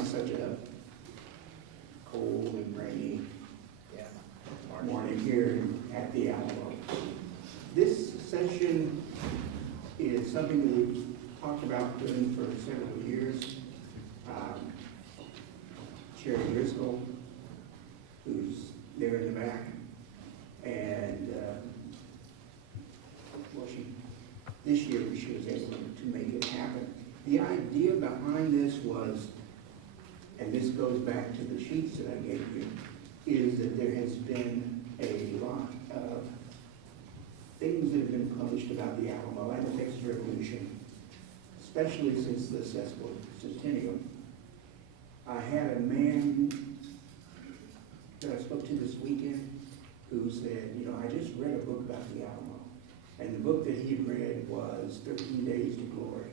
on such a cold and rainy morning here at the Alamo. This session is something that we've talked about doing for several years. Sherry Driscoll, who's there in the back, and this year she was able to make it happen. The idea behind this was, and this goes back to the sheets that I gave you, is that there has been a lot of things that have been published about the Alamo and the Texas Revolution, especially since the Sesquicentennial. I had a man that I spoke to this weekend who said, you know, I just read a book about the Alamo, and the book that he read was 13 Days to Glory.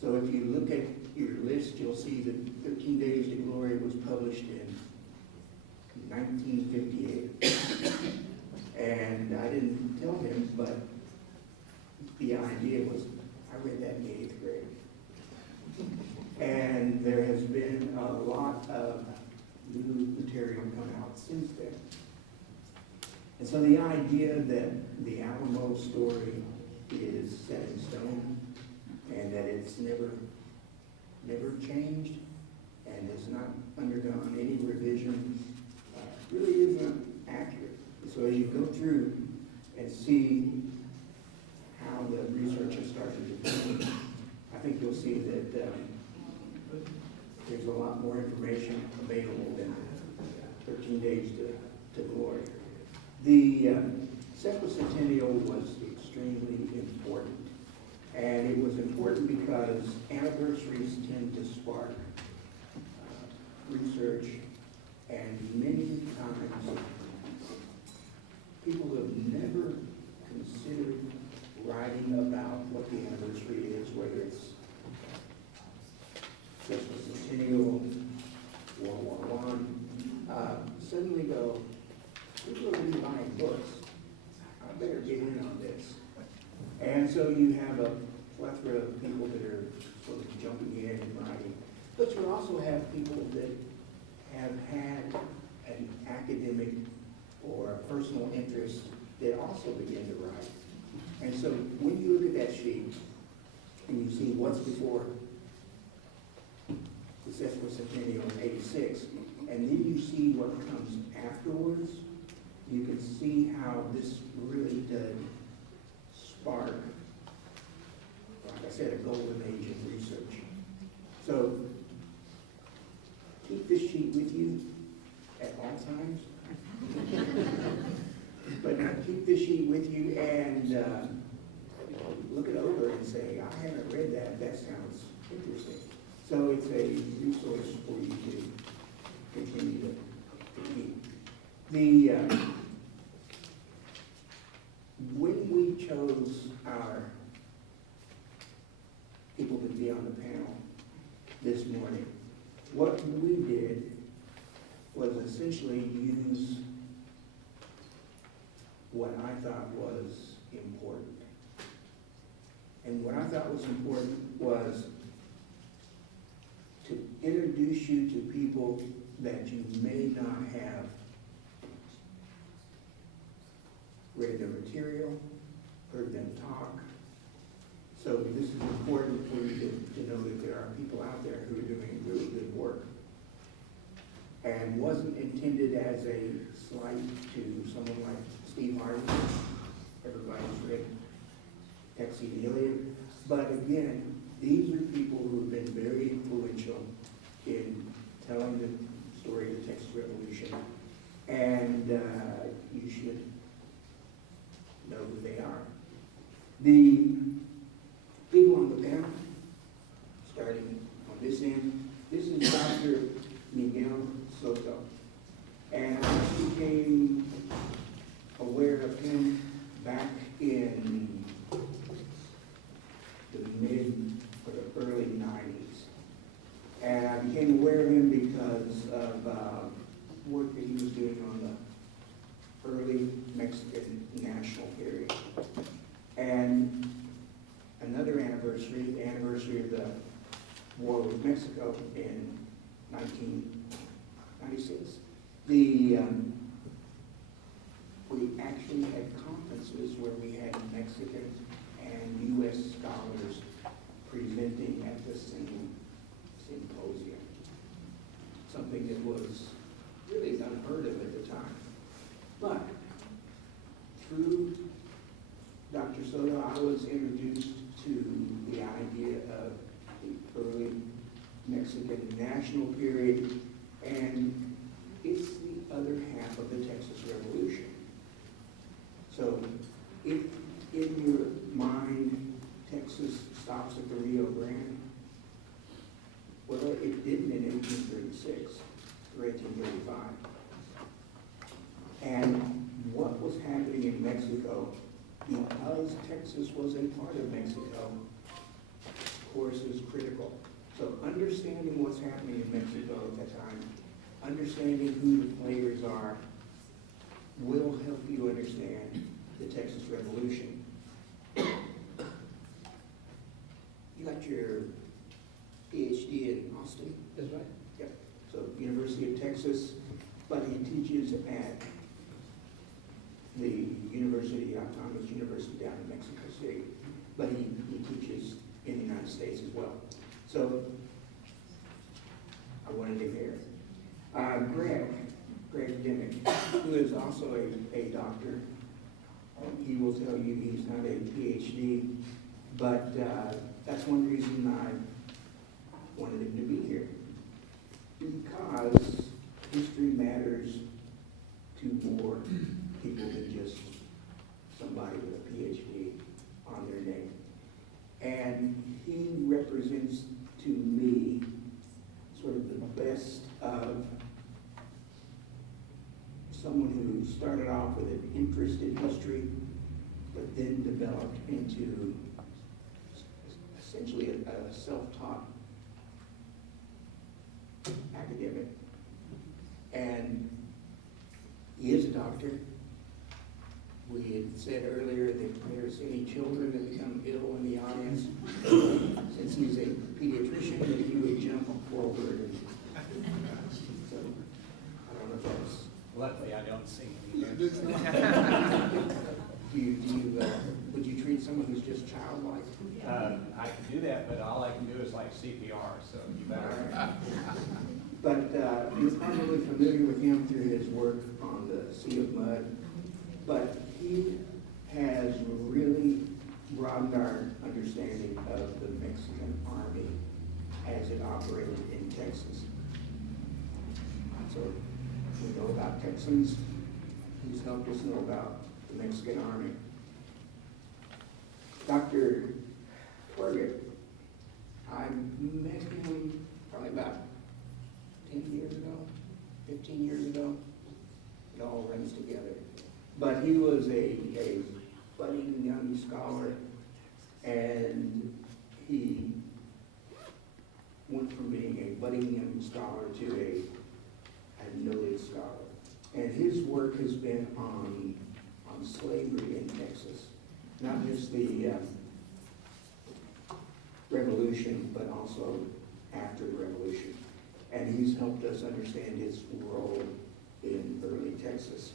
So if you look at your list, you'll see that 13 Days to Glory was published in 1958. And I didn't tell him, but the idea was, I read that in the 8th grade. And there has been a lot of new material come out since then. And so the idea that the Alamo story is set in stone and that it's never changed and has not undergone any revisions really isn't accurate. So as you go through and see how the research has started to do, I think you'll see that there's a lot more information available than 13 Days to Glory. The Sesquicentennial was extremely important. And it was important because anniversaries tend to spark research, and many times people have never considered writing about what the anniversary is, whether it's Sesquicentennial, World War I, suddenly go, people are really buying books. I better get in on this. And so you have a plethora of people that are sort of jumping in and writing. But you also have people that have had an academic or a personal interest that also begin to write. And so when you look at that sheet and you see what's before the Sesquicentennial in 86, and then you see what comes afterwards, you can see how this really did spark, like I said, a golden age of research. So keep this sheet with you at all times. But keep this sheet with you and look it over and say, I haven't read that. That sounds interesting. So it's a resource for you to continue to keep. When we chose our people to be on the panel this morning, what we did was essentially use what I thought was important. And what I thought was important was to introduce you to people that you may not have read their material, heard them talk. So this is important for you to know that there are people out there who are doing really good work. And wasn't intended as a slight to someone like Steve Harvey. Everybody's read Texas Sesquicentennial. But again, these are people who have been very influential in telling the story of the Texas Revolution. And you should know who they are. The people on the panel, starting on this end, this is Dr. Miguel Soto. And I became aware of him back in the mid or the early 90s. And I became aware of him because of work that he was doing on the early Mexican national period. And another anniversary, the anniversary of the war with Mexico in 1996. We actually had conferences where we had Mexican and U.S. scholars presenting at the same symposium, something that was really unheard of at the time. But through Dr. Soto, I was introduced to the idea of the early Mexican national period, and it's the other half of the Texas Revolution. So if in your mind Texas stops at the Rio Grande, well, it didn't in 1836 or 1835. And what was happening in Mexico, because Texas was a part of Mexico, of course, is critical. So understanding what's happening in Mexico at that time, understanding who the players are, will help you understand the Texas Revolution. You got your Ph.D. in Austin? That's right. Yep. So University of Texas, but he teaches at the University, Autonomous University down in Mexico City, but he teaches in the United States as well. So I wanted to hear. Greg Dimmick, who is also a doctor, he will tell you he's not a PhD, but that's one reason I wanted him to be here. Because history matters to more people than just somebody with a PhD on their name. And he represents to me sort of the best of someone who started off with an interest in history, but then developed into essentially a self-taught academic. And he is a doctor. We had said earlier that if there's any children that become ill in the audience, since he's a pediatrician, that he would jump forward. And, so, I don't know if that's... Luckily, I don't see any. Would you treat someone who's just childlike? I can do that, but all I can do is like CPR, so you better. But you're probably familiar with him through his work on the Sea of Mud. But he has really broadened our understanding of the Mexican Army as it operated in Texas. So we know about Texans. He's helped us know about the Mexican Army. Dr. Torgett, I met him probably about 10 years ago, 15 years ago. It all runs together. But he was a budding young scholar, and he went from being a budding young scholar to a noted scholar. And his work has been on slavery in Texas, not just the revolution, but also after the revolution. And he's helped us understand his role in early Texas.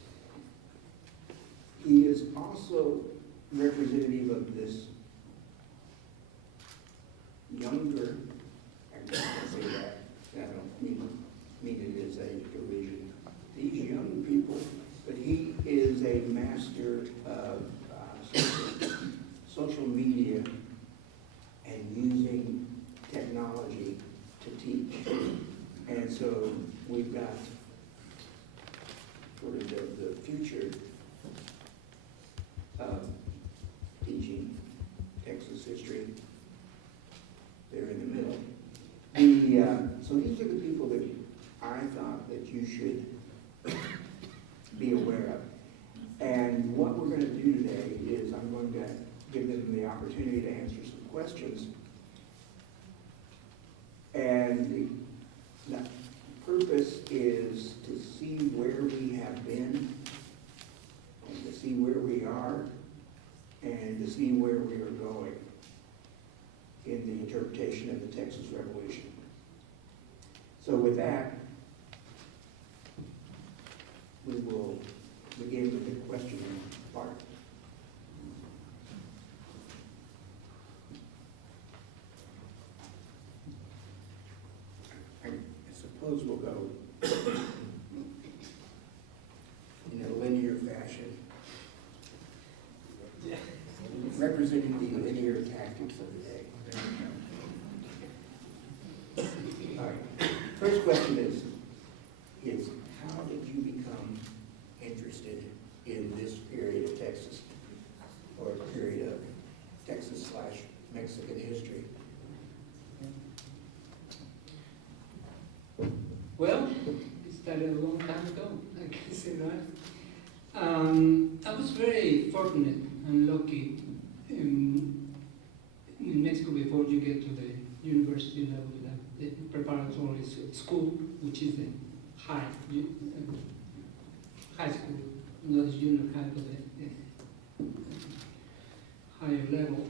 He is also representative of this younger, I can't say that, I don't mean it as a derision, these young people, but he is a master of social media and using technology to teach. And so we've got sort of the future of teaching Texas history there in the middle. So these are the people that I thought that you should be aware of. And what we're going to do today is I'm going to give them the opportunity to answer some questions. And the purpose is to see where we have been, and to see where we are, and to see where we are going in the interpretation of the Texas Revolution. So with that, we will begin with the questioning part. I suppose we'll go in a linear fashion, representing the linear tactics of the day. All right. First question is how did you become interested in this period of Texas, or period of Texas/Mexican history? Well, it started a long time ago, I can say that. I was very fortunate and lucky in Mexico before you get to the university level, the preparatory school, which is the high school, not the junior high, but the higher level.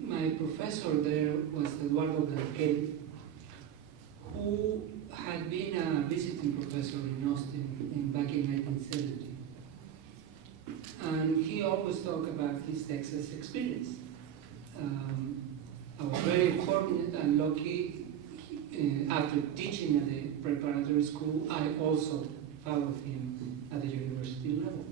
My professor there was Eduardo Blanquel, who had been a visiting professor in Austin back in 1970. And he always talked about his Texas experience. I was very fortunate and lucky. After teaching at the preparatory school, I also followed him at the university level.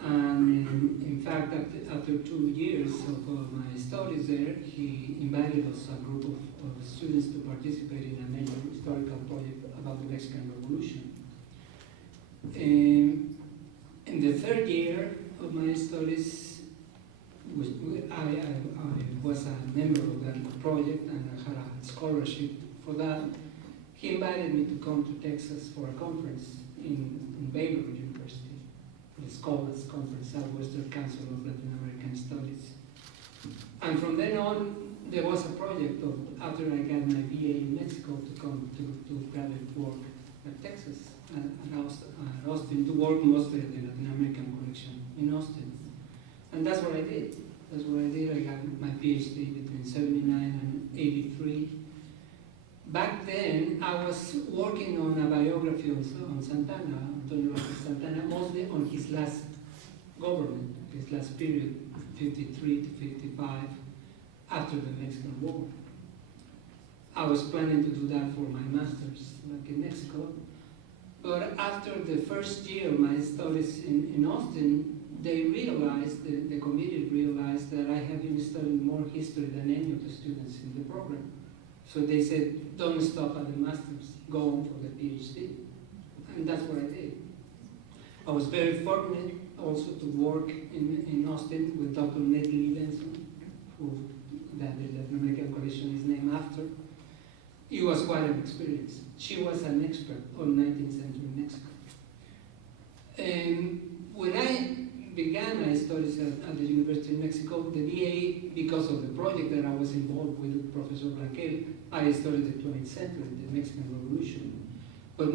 And in fact, after 2 years of my studies there, he invited us, a group of students, to participate in a major historical project about the Mexican Revolution. In the third year of my studies, I was a member of that project and I had a scholarship for that. He invited me to come to Texas for a conference in Baylor University. It's called the Conference, Southwestern Council of Latin American Studies. And from then on, there was a project of, after I got my BA in Mexico, to come to graduate work at Texas and Austin, to work mostly at the Latin American collection in Austin. And that's what I did. I got my Ph.D. between 79 and 83. Back then, I was working on a biography on Santana, Antonio Lopez Santana, mostly on his last government, his last period, 53 to 55, after the Mexican War. I was planning to do that for my master's back in Mexico. But after the first year of my studies in Austin, they realized, the committee realized that I have been studying more history than any of the students in the program. So they said, don't stop at the master's, go on for the PhD. And that's what I did. I was very fortunate also to work in Austin with Dr. Nettie Benson, who that the Latin American collection is named after. It was quite an experience. She was an expert on 19th century Mexico. And when I began my studies at the University of Mexico, the BA, because of the project that I was involved with Professor Blanquel, I studied the 20th century, the Mexican Revolution. But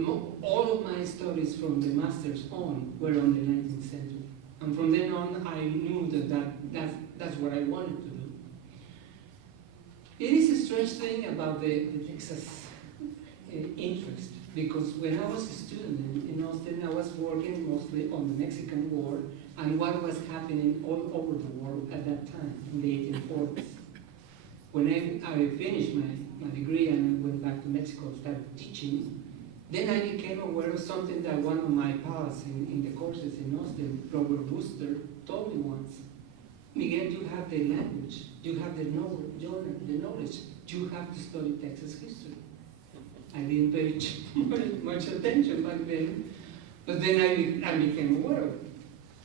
all of my studies from the master's on were on the 19th century. And from then on, I knew that's what I wanted to do. It is a strange thing about the Texas interest, because when I was a student in Austin, I was working mostly on the Mexican War and what was happening all over the world at that time, in the 1840s. When I finished my degree and I went back to Mexico and started teaching, then I became aware of something that one of my pals in the courses in Austin, Robert Wooster, told me once. Miguel, you have the language, you have the knowledge, you have to study Texas history. I didn't pay much attention back then, but then I became aware of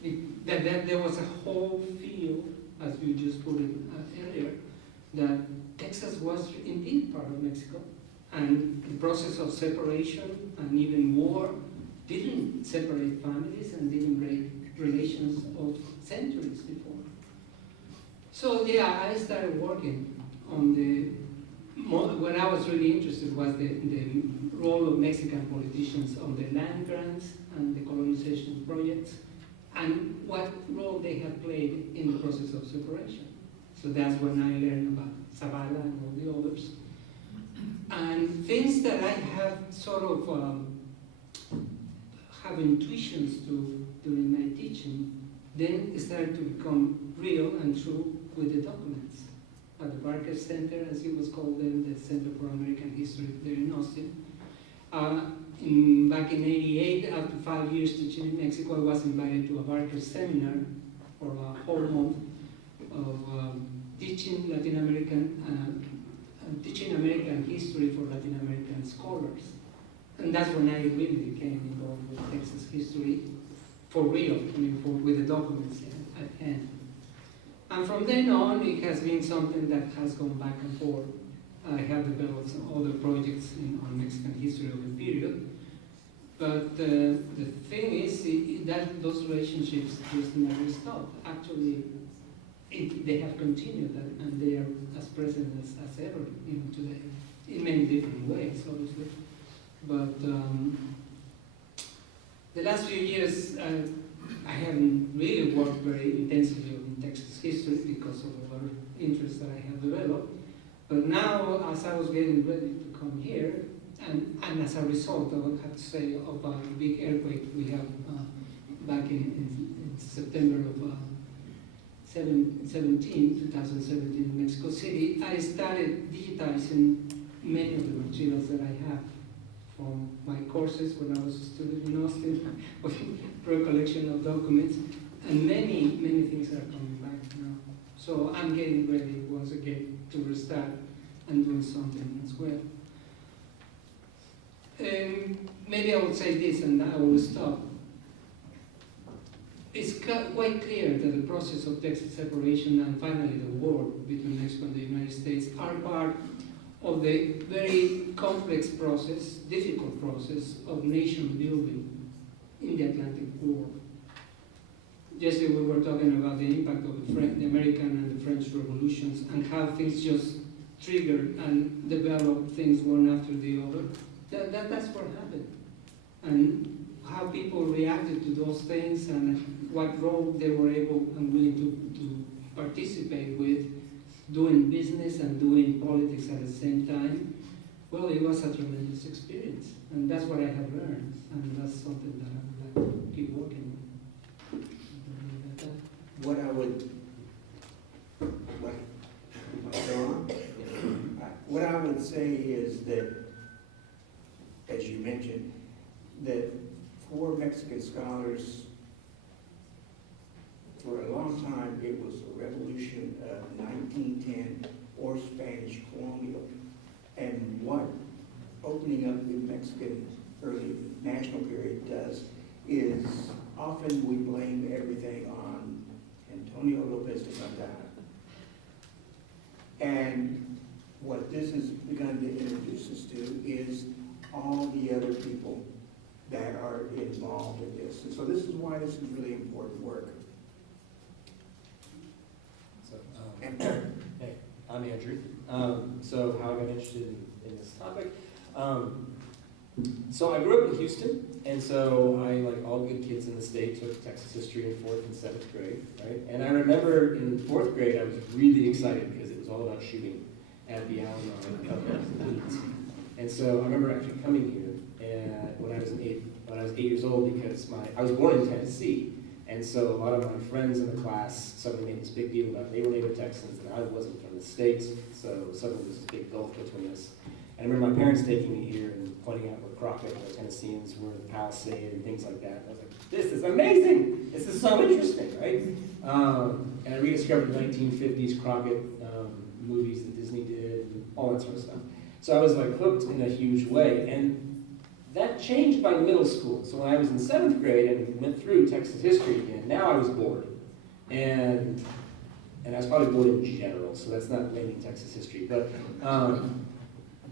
it. That there was a whole field, as you just put it earlier, that Texas was indeed part of Mexico, and the process of separation and even war didn't separate families and didn't break relations of centuries before. So yeah, I started working on what I was really interested was the role of Mexican politicians on the land grants and the colonization projects, and what role they have played in the process of separation. So that's when I learned about Zavala and all the others. And things that I have sort of have intuitions to during my teaching, then started to become real and true with the documents. At the Barker Center, as it was called then, the Center for American History there in Austin. Back in '88, after 5 years teaching in Mexico, I was invited to a Barker seminar for a whole month of teaching teaching American history for Latin American scholars. And that's when I really became involved with Texas history for real, I mean, with the documents at hand. And from then on, it has been something that has gone back and forth. I have developed some other projects on Mexican history of the period. But the thing is that those relationships just never stopped. Actually, they have continued, and they are as present as ever, even today, in many different ways, obviously. But the last few years, I haven't really worked very intensively on Texas history because of other interests that I have developed. But now, as I was getting ready to come here, and as a result, I would have to say, of a big earthquake we have back in September of 2017 in Mexico City, I started digitizing many of the materials that I have from my courses when I was a student in Austin, recollection of documents, and many things are coming back now. So I'm getting ready once again to restart and doing something as well. Maybe I would say this and I will stop. It's quite clear that the process of Texas separation and finally the war between Mexico and the United States are part of the very complex process, difficult process of nation building in the Atlantic War. Yesterday we were talking about the impact of the American and the French revolutions and how things just triggered and developed things one after the other. That's what happened. And how people reacted to those things and what role they were able and willing to participate with doing business and doing politics at the same time. Well, it was a tremendous experience. And that's what I have learned. And that's something that I would like to keep working on. What I would say is that, as you mentioned, that for Mexican scholars, for a long time, it was the revolution of 1910 or Spanish colonial. And what opening up the Mexican early national period does is often we blame everything on Antonio Lopez de Santana. And what this has begun to introduce us to is all the other people that are involved in this. And so this is why this is really important work. So, hey, I'm Andrew. So how I got interested in this topic. So I grew up in Houston, and so I, like all good kids in the state, took Texas history in 4th and 7th grade, right? And I remember in 4th grade, I was really excited because it was all about shooting at the Alamo. And so I remember actually coming here when I was 8 years old because I was born in Tennessee, and so a lot of my friends in the class suddenly made this big deal about they were native Texans and I wasn't from the States, so suddenly there was this big gulf between us. And I remember my parents taking me here and pointing out where Crockett and the Tennesseans were in the Palisade and things like that. And I was like, this is amazing! This is so interesting, right? And I rediscovered the 1950s Crockett movies that Disney did and all that sort of stuff. So I was like hooked in a huge way. And that changed by middle school. So when I was in 7th grade and went through Texas history again, now I was bored. And I was probably bored in general, so that's not blaming Texas history.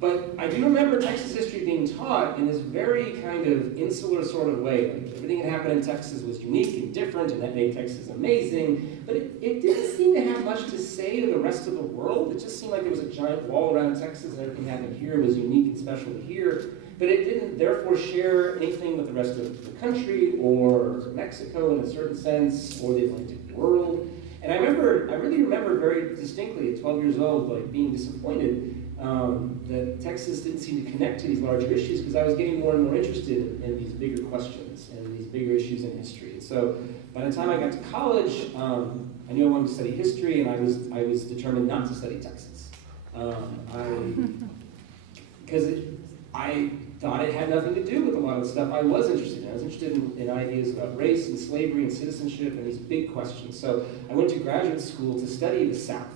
But I do remember Texas history being taught in this very kind of insular sort of way. Like everything that happened in Texas was unique and different, and that made Texas amazing. But it didn't seem to have much to say to the rest of the world. It just seemed like there was a giant wall around Texas, and everything happened here was unique and special to here. But it didn't therefore share anything with the rest of the country or Mexico in a certain sense, or the Atlantic world. And I really remember very distinctly at 12 years old, like being disappointed that Texas didn't seem to connect to these larger issues because I was getting more and more interested in these bigger questions and these bigger issues in history. And so by the time I got to college, I knew I wanted to study history, and I was determined not to study Texas. Because I thought it had nothing to do with a lot of the stuff I was interested in. I was interested in ideas about race and slavery and citizenship and these big questions. So I went to graduate school to study the South,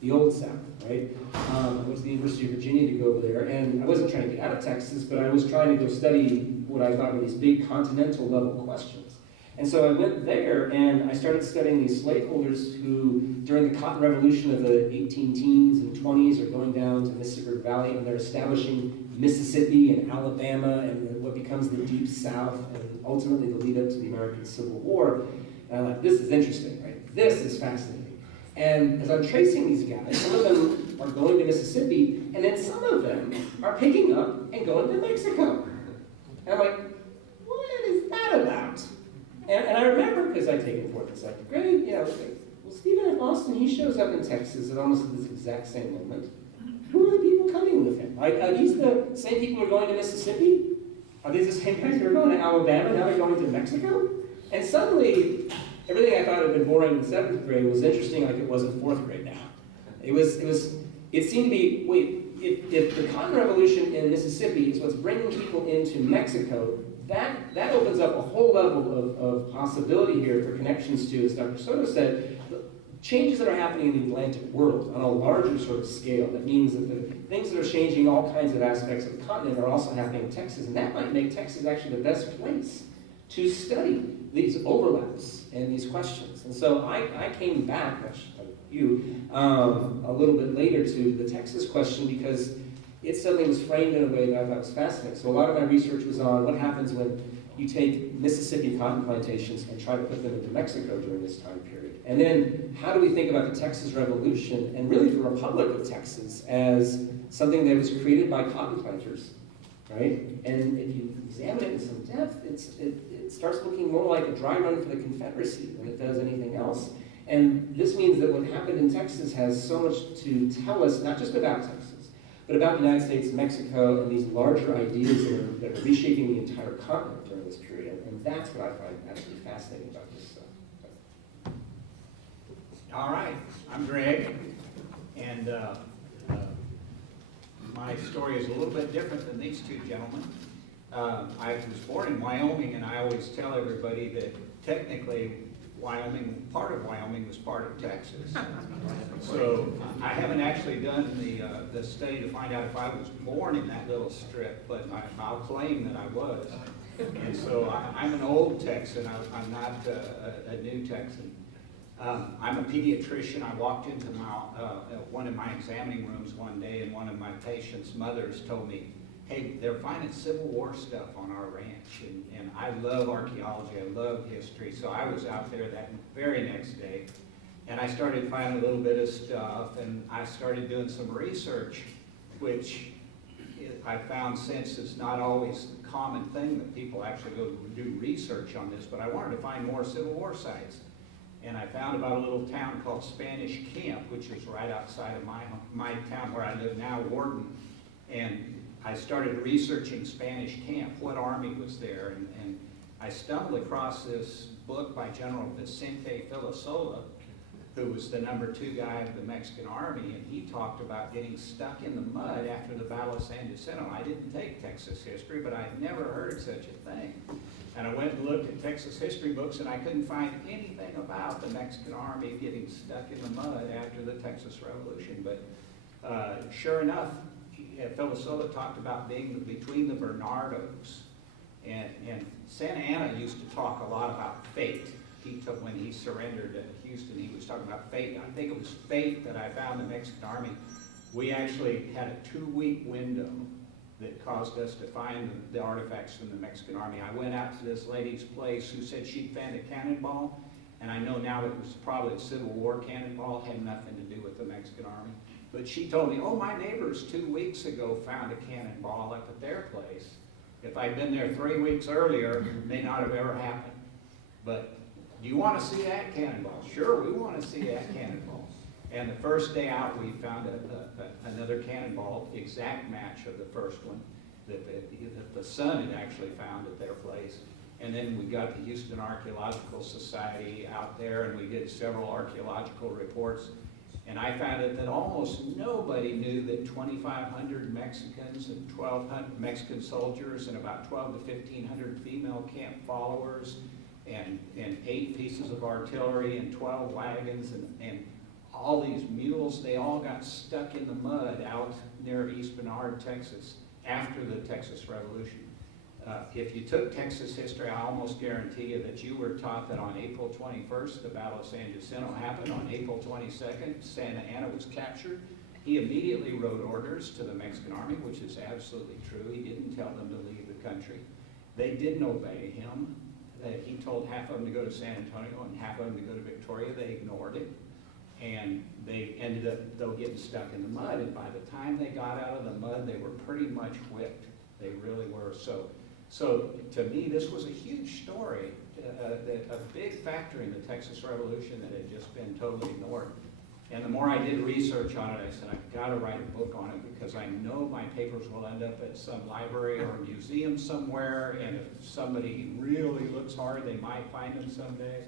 the old South, right? I went to the University of Virginia to go over there, and I wasn't trying to get out of Texas, but I was trying to go study what I thought were these big continental level questions. And so I went there, and I started studying these slaveholders who, during the Cotton Revolution of the 18 teens and 20s, are going down to Mississippi Valley, and they're establishing Mississippi and Alabama and what becomes the Deep South, and ultimately the lead up to the American Civil War. And I'm like, this is interesting, right? This is fascinating. And as I'm tracing these guys, some of them are going to Mississippi, and then some of them are picking up and going to Mexico. And I'm like, what is that about? And I remember, because I'd taken fourth and second grade, well, Stephen F. Austin, he shows up in Texas at almost this exact same moment. Who are the people coming with him? Are these the same people who are going to Mississippi? Are these the same guys who are going to Alabama, now they're going to Mexico? And suddenly, everything I thought had been boring in seventh grade was interesting like it was in fourth grade now. It seemed to be, wait, if the Cotton Revolution in Mississippi is what's bringing people into Mexico, that opens up a whole level of possibility here for connections to, as Dr. Soto said, changes that are happening in the Atlantic world on a larger sort of scale. That means that the things that are changing all kinds of aspects of the continent are also happening in Texas, and that might make Texas actually the best place to study these overlaps and these questions. And so I came back, a little bit later to the Texas question because it suddenly was framed in a way that I thought was fascinating. So a lot of my research was on what happens when you take Mississippi cotton plantations and try to put them into Mexico during this time period. And then how do we think about the Texas Revolution and really the Republic of Texas as something that was created by cotton planters, right? And if you examine it in some depth, it starts looking more like a dry run for the Confederacy than it does anything else. And this means that what happened in Texas has so much to tell us, not just about Texas, but about the United States and Mexico and these larger ideas that are reshaping the entire continent during this period. And that's what I find absolutely fascinating about this stuff. All right, I'm Greg, and my story is a little bit different than these two gentlemen. I was born in Wyoming, and I always tell everybody that technically part of Wyoming was part of Texas. So I haven't actually done the study to find out if I was born in that little strip, but I'll claim that I was. And so I'm an old Texan, I'm not a new Texan. I'm a pediatrician. I walked into one of my examining rooms one day, and one of my patients' mothers told me, hey, they're finding Civil War stuff on our ranch, and I love archaeology, I love history, so I was out there that very next day, and I started finding a little bit of stuff, and I started doing some research, which I found since it's not always the common thing that people actually go do research on this, but I wanted to find more Civil War sites. And I found about a little town called Spanish Camp, which is right outside of my town where I live now, Warden, and I started researching Spanish Camp, what army was there, and I stumbled across this book by General Vicente Filossola, who was the #2 guy of the Mexican army, and he talked about getting stuck in the mud after the Battle of San Jacinto. I didn't take Texas history, but I'd never heard such a thing. And I went and looked at Texas history books, and I couldn't find anything about the Mexican army getting stuck in the mud after the Texas Revolution. But sure enough, Filossola talked about being between the Bernardos, and Santa Anna used to talk a lot about fate. When he surrendered at Houston, he was talking about fate. I think it was fate that I found the Mexican army. We actually had a 2-week window that caused us to find the artifacts from the Mexican army. I went out to this lady's place who said she'd found a cannonball, and I know now it was probably a Civil War cannonball, had nothing to do with the Mexican army. But she told me, oh, my neighbors 2 weeks ago found a cannonball up at their place. If I'd been there 3 weeks earlier, it may not have ever happened. But do you want to see that cannonball? Sure, we want to see that cannonball. And the first day out, we found another cannonball, exact match of the first one, that the son had actually found at their place. And then we got the Houston Archaeological Society out there, and we did several archaeological reports. And I found that almost nobody knew that 2,500 Mexicans and 1,200 Mexican soldiers and about 1,200 to 1,500 female camp followers and 8 pieces of artillery and 12 wagons and all these mules, they all got stuck in the mud out near East Bernard, Texas, after the Texas Revolution. If you took Texas history, I almost guarantee you that you were taught that on April 21st, the Battle of San Jacinto happened. On April 22nd, Santa Anna was captured. He immediately wrote orders to the Mexican army, which is absolutely true. He didn't tell them to leave the country. They didn't obey him. He told half of them to go to San Antonio and half of them to go to Victoria. They ignored it. And they ended up, though, getting stuck in the mud. And by the time they got out of the mud, they were pretty much whipped. They really were. So to me, this was a huge story, a big factor in the Texas Revolution that had just been totally ignored. And the more I did research on it, I said, I've got to write a book on it because I know my papers will end up at some library or museum somewhere, and if somebody really looks hard, they might find them someday.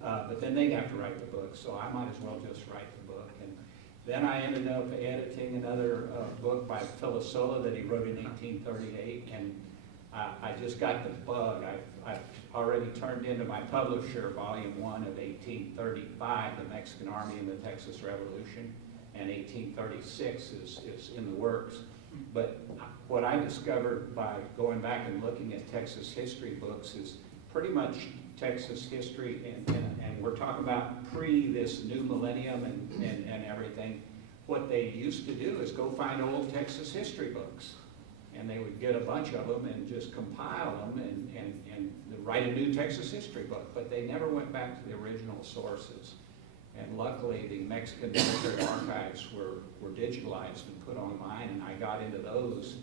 But then they'd have to write the book, so I might as well just write the book. And then I ended up editing another book by Phyllis Sola that he wrote in 1838, and I just got the bug. I've already turned into my publisher, Volume 1 of 1835, The Mexican Army in the Texas Revolution, and 1836 is in the works. But what I discovered by going back and looking at Texas history books is pretty much Texas history, and we're talking about pre this new millennium and everything. What they used to do is go find old Texas history books. And they would get a bunch of them and just compile them and write a new Texas history book. But they never went back to the original sources. And luckily, the Mexican military archives were digitalized and put online, and I got into those.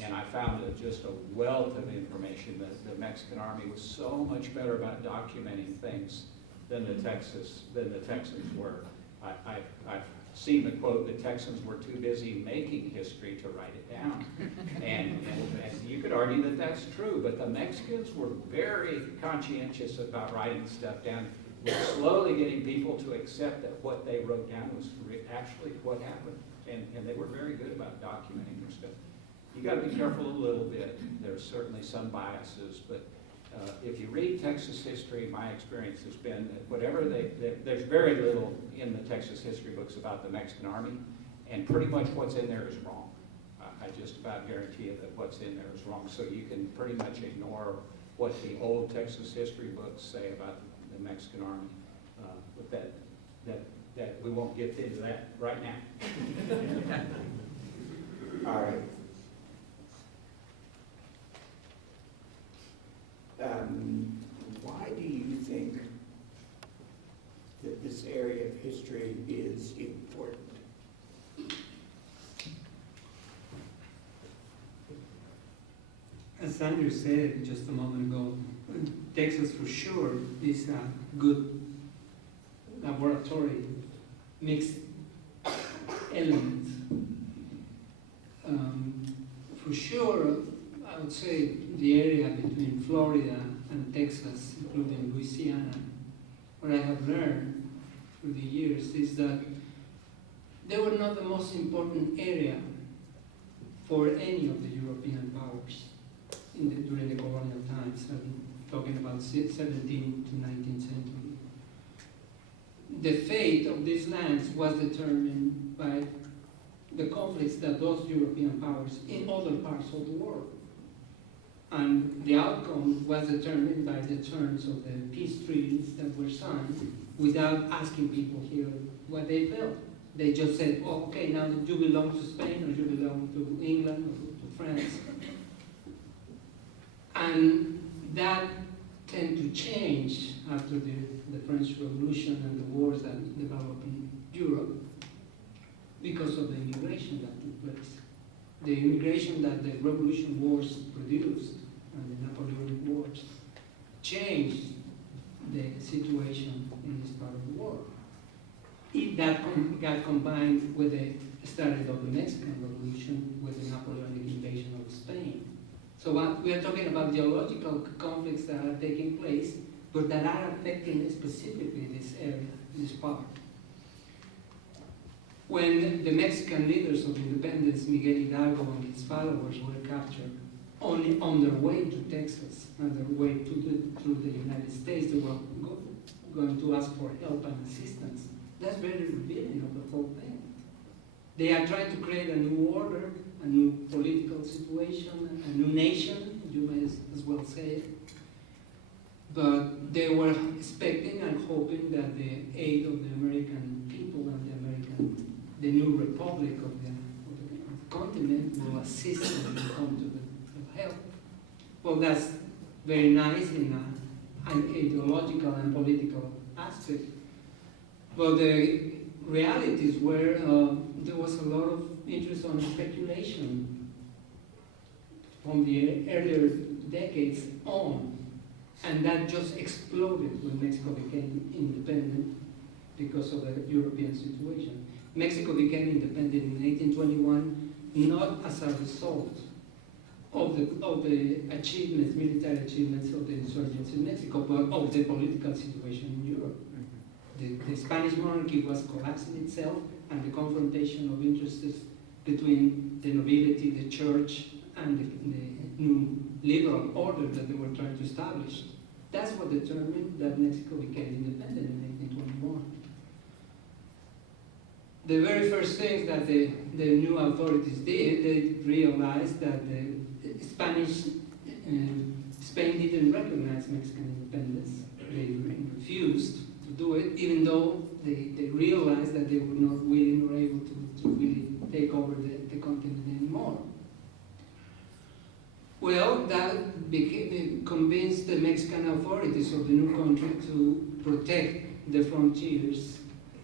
And I found just a wealth of information that the Mexican Army was so much better about documenting things than the Texans were. I've seen the quote, the Texans were too busy making history to write it down. And you could argue that that's true, but the Mexicans were very conscientious about writing stuff down. We're slowly getting people to accept that what they wrote down was actually what happened. And they were very good about documenting their stuff. You got to be careful a little bit. There's certainly some biases, but if you read Texas history, my experience has been that whatever there's very little in the Texas history books about the Mexican Army, and pretty much what's in there is wrong. I just about guarantee you that what's in there is wrong. So you can pretty much ignore what the old Texas history books say about the Mexican Army. But that we won't get into that right now. All right. Why do you think that this area of history is important? As Andrew said just a moment ago, Texas for sure is a good laboratory, mixed elements. For sure, I would say the area between Florida and Texas, including Louisiana, what I have learned through the years is that they were not the most important area for any of the European powers during the colonial times. I'm talking about 17th to 19th century. The fate of these lands was determined by the conflicts that those European powers in other parts of the world. And the outcome was determined by the terms of the peace treaties that were signed without asking people here what they felt. They just said, oh, okay, now you belong to Spain, or you belong to England, or to France. And that tended to change after the French Revolution and the wars that developed in Europe because of the immigration that took place. The immigration that the Revolution Wars produced and the Napoleonic Wars changed the situation in this part of the world. That got combined with the start of the Mexican Revolution with the Napoleonic invasion of Spain. So we are talking about geological conflicts that are taking place, but that are affecting specifically this area, this part. When the Mexican leaders of independence, Miguel Hidalgo and his followers, were captured on their way to Texas, on their way through the United States, they were going to ask for help and assistance. That's very revealing of the whole thing. They are trying to create a new order, a new political situation, a new nation, you may as well say it. But they were expecting and hoping that the aid of the American people and the new republic of the continent will assist them to come to the help. Well, that's very nice in an ideological and political aspect. But the realities were there was a lot of interest on speculation from the earlier decades on, and that just exploded when Mexico became independent because of the European situation. Mexico became independent in 1821 not as a result of the achievements, military achievements of the insurgents in Mexico, but of the political situation in Europe. The Spanish monarchy was collapsing itself, and the confrontation of interests between the nobility, the church, and the new liberal order that they were trying to establish. That's what determined that Mexico became independent in 1821. The very first thing that the new authorities did, they realized that Spain didn't recognize Mexican independence. They refused to do it, even though they realized that they were not willing or able to really take over the continent anymore. Well, that convinced the Mexican authorities of the new country to protect the frontiers,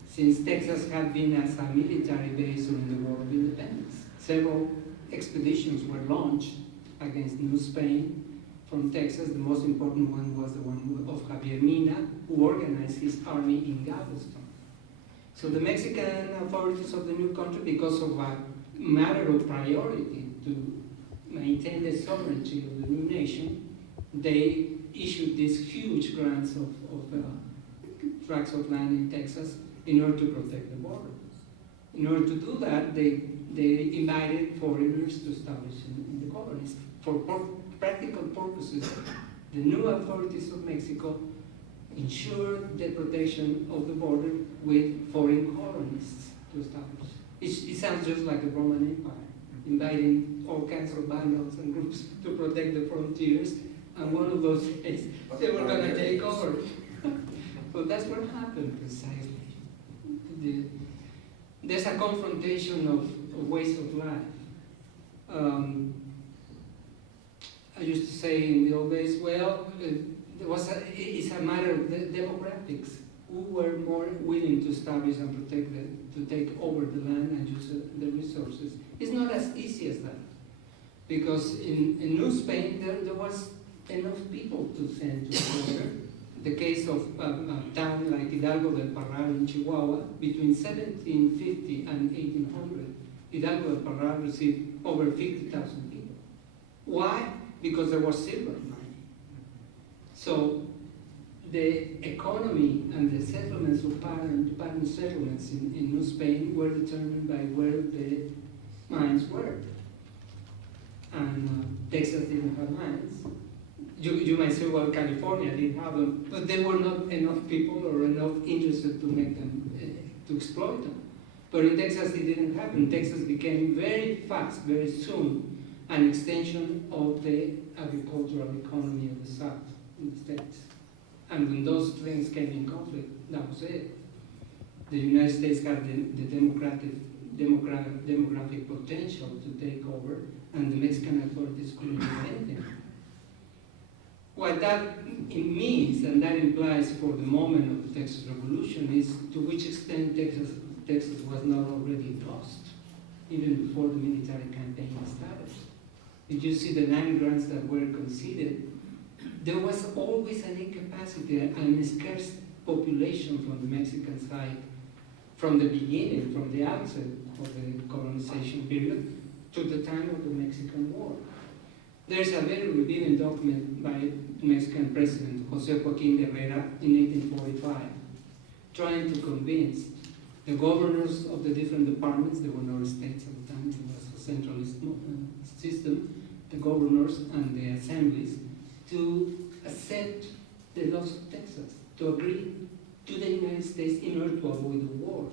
since Texas had been as a military base during the War of Independence. Several expeditions were launched against New Spain from Texas. The most important one was the one of Javier Mina, who organized his army in Galveston. So the Mexican authorities of the new country, because of a matter of priority to maintain the sovereignty of the new nation, they issued these huge grants of tracts of land in Texas in order to protect the border. In order to do that, they invited foreigners to establish in the colonies. For practical purposes, the new authorities of Mexico ensured the protection of the border with foreign colonists to establish. It sounds just like the Roman Empire, inviting all kinds of vandals and groups to protect the frontiers, and one of those is they were going to take over. But that's what happened precisely. There's a confrontation of ways of life. I used to say in the old days, well, it's a matter of demographics. Who were more willing to establish and protect to take over the land and use the resources? It's not as easy as that, because in New Spain there was enough people to send to the border. The case of a town like Hidalgo del Parral in Chihuahua, between 1750 and 1800, Hidalgo del Parral received over 50,000 people. Why? Because there was silver mining. So the economy and the settlements of pattern settlements in New Spain were determined by where the mines were. And Texas didn't have mines. You might say, well, California did have them, but there were not enough people or enough interested to make them, to exploit them. But in Texas, it didn't happen. Texas became very fast, very soon, an extension of the agricultural economy of the South in the States. And when those things came in conflict, that was it. The United States had the demographic potential to take over, and the Mexican authorities couldn't do anything. What that means, and that implies for the moment of the Texas Revolution, is to which extent Texas was not already lost, even before the military campaign started. Did you see the 9 grants that were conceded there was always an incapacity and a scarce population from the Mexican side from the beginning, from the outset of the colonization period to the time of the Mexican War. There's a very revealing document by Mexican President Jose Joaquin Herrera in 1845, trying to convince the governors of the different departments. There were no states at the time, it was a centralist system, the governors and the assemblies, to accept the laws of Texas, to agree to the United States in order to avoid the war.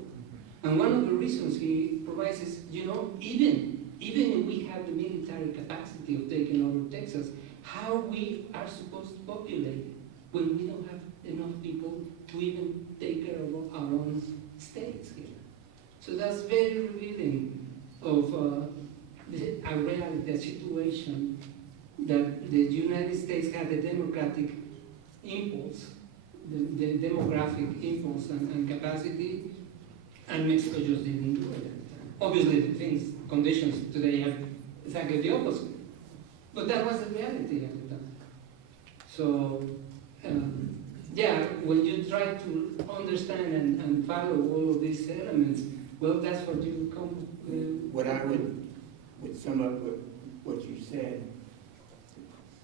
And one of the reasons he provides is, even if we have the military capacity of taking over Texas, how we are supposed to populate when we don't have enough people to even take care of our own states here. So that's very revealing of a reality, a situation that the United States had a democratic impulse, the demographic impulse and capacity, and Mexico just didn't do it at the time. Obviously, the conditions today have exactly the opposite. But that was the reality at the time. So, when you try to understand and follow all of these elements, well, that's what you come What I would sum up with what you said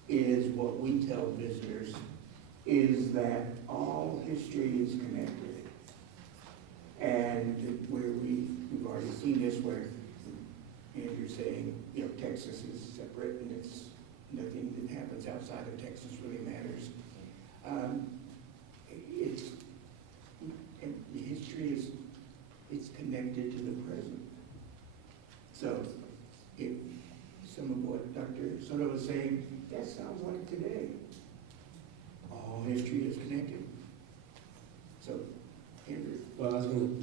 is what we tell visitors is that all history is connected. And where we've already seen this, where Andrew's saying, Texas is separate and it's nothing that happens outside of Texas really matters. The history it's connected to the present. So, if some of what Dr. Soto was saying, that sounds like today. All history is connected. So, Andrew. Well,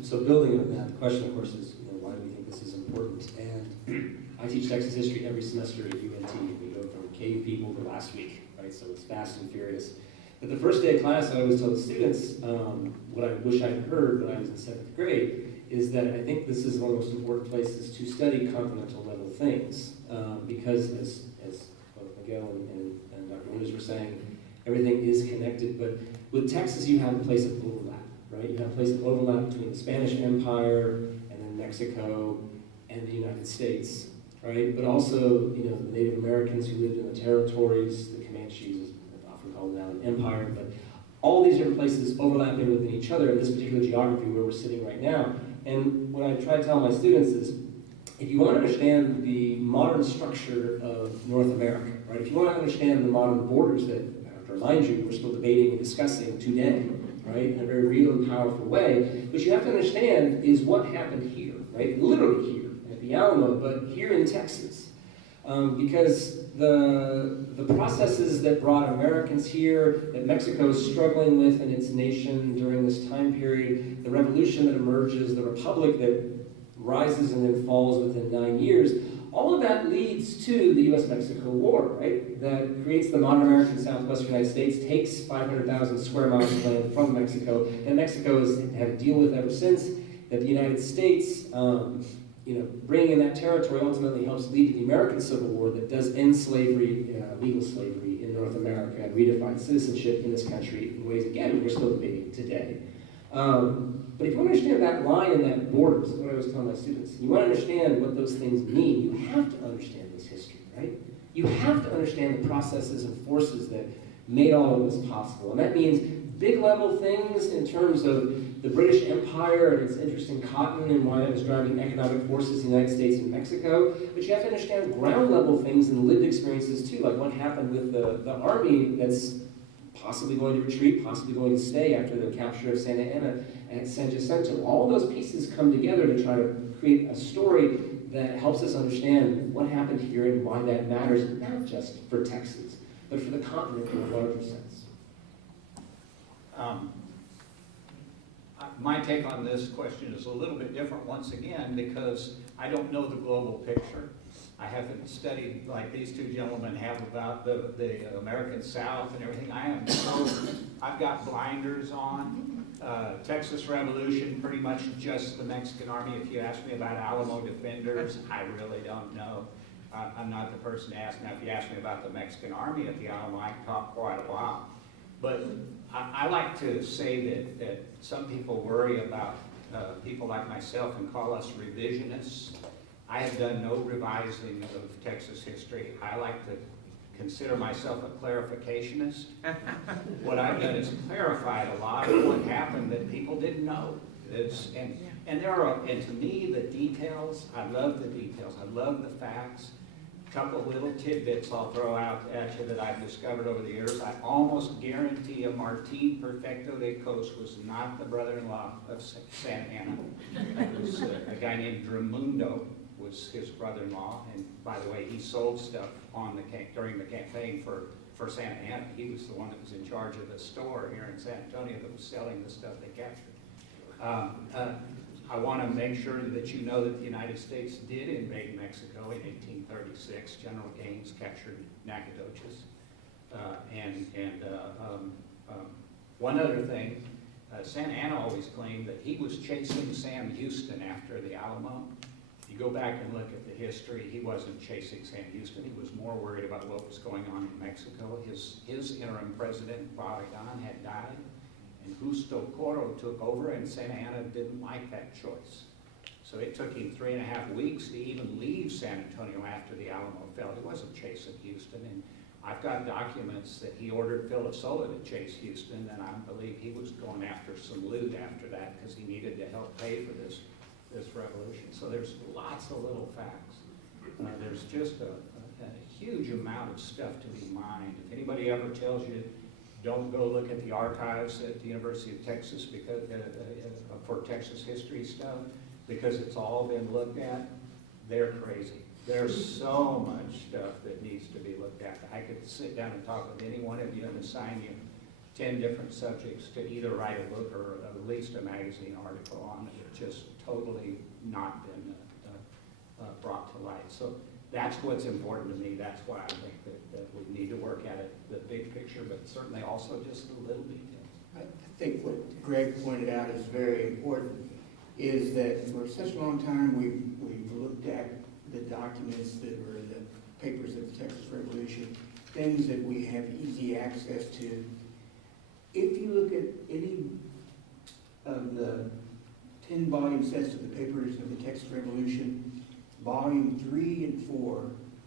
so building on that, the question, of course, is why do we think this is important? And I teach Texas history every semester at UNT. We go from cave people to last week, right? So it's fast and furious. But the first day of class, I always tell the students what I wish I'd heard when I was in 7th grade is that I think this is one of the most important places to study continental level things because as both Miguel and Dr. Winters were saying, everything is connected. But with Texas, you have a place of overlap, right? You have a place of overlap between the Spanish Empire and then Mexico and the United States, right? But also, the Native Americans who lived in the territories, the Comanches, often called now an empire, but all these different places overlapping within each other in this particular geography where we're sitting right now. And what I try to tell my students is, if you want to understand the modern structure of North America, right? If you want to understand the modern borders that, I have to remind you, we're still debating and discussing today, right? In a very real and powerful way. What you have to understand is what happened here, right? Literally here at the Alamo, but here in Texas. Because the processes that brought Americans here, that Mexico is struggling with in its nation during this time period, the revolution that emerges, the republic that rises and then falls within 9 years, all of that leads to the U.S.-Mexico War, right? That creates the modern American Southwestern United States, takes 500,000 square miles of land from Mexico, and Mexico has had to deal with ever since, that the United States, bringing in that territory ultimately helps lead to the American Civil War that does end slavery, legal slavery in North America, and redefine citizenship in this country in ways, again, we're still debating today. But if you want to understand that line and that border, this is what I was telling my students, you want to understand what those things mean, you have to understand this history, right? You have to understand the processes and forces that made all of this possible. And that means big level things in terms of the British Empire and its interest in cotton and why it was driving economic forces in the United States and Mexico. But you have to understand ground level things and lived experiences too, like what happened with the army that's possibly going to retreat, possibly going to stay after the capture of Santa Ana and San Jacinto. All those pieces come together to try to create a story that helps us understand what happened here and why that matters, not just for Texas, but for the continent in a larger sense. My take on this question is a little bit different once again because I don't know the global picture. I haven't studied like these two gentlemen have about the American South and everything. I've got blinders on. Texas Revolution, pretty much just the Mexican Army. If you ask me about Alamo defenders, I really don't know. I'm not the person to ask. Now, if you ask me about the Mexican army at the Alamo, I can talk quite a while. But I like to say that some people worry about people like myself and call us revisionists. I have done no revising of Texas history. I like to consider myself a clarificationist. What I've done is clarified a lot of what happened that people didn't know. And to me, the details, I love the details. I love the facts. A couple little tidbits I'll throw out at you that I've discovered over the years. I almost guarantee a Martin Perfecto de Cos was not the brother-in-law of Santa Anna. It was a guy named Dramundo was his brother-in-law. And by the way, he sold stuff during the campaign for Santa Anna. He was the one that was in charge of the store here in San Antonio that was selling the stuff they captured. I want to make sure that you know that the United States did invade Mexico in 1836. General Gaines captured Nacogdoches. One other thing, Santa Anna always claimed that he was chasing Sam Houston after the Alamo. If you go back and look at the history, he wasn't chasing Sam Houston. He was more worried about what was going on in Mexico. His interim president, Barragan, had died. And Justo Coro took over, and Santa Anna didn't like that choice. So it took him 3.5 weeks to even leave San Antonio after the Alamo fell. He wasn't chasing Houston, and I've got documents that he ordered Philip Soto to chase Houston, and I believe he was going after some loot after that because he needed to help pay for this revolution. So there's lots of little facts. There's just a huge amount of stuff to be mined. If anybody ever tells you, don't go look at the archives at the University of Texas because for Texas history stuff, because it's all been looked at, they're crazy. There's so much stuff that needs to be looked at. I could sit down and talk with any one of you and assign you 10 different subjects to either write a book or at least a magazine article on it. It's just totally not been brought to light. So that's what's important to me. That's why I think that we need to work at it, the big picture, but certainly also just the little details. I think what Greg pointed out is very important, is that for such a long time we've looked at the documents that were in the papers of the Texas Revolution, things that we have easy access to. If you look at any of the 10-volume sets of the papers of the Texas Revolution, volume 3 and 4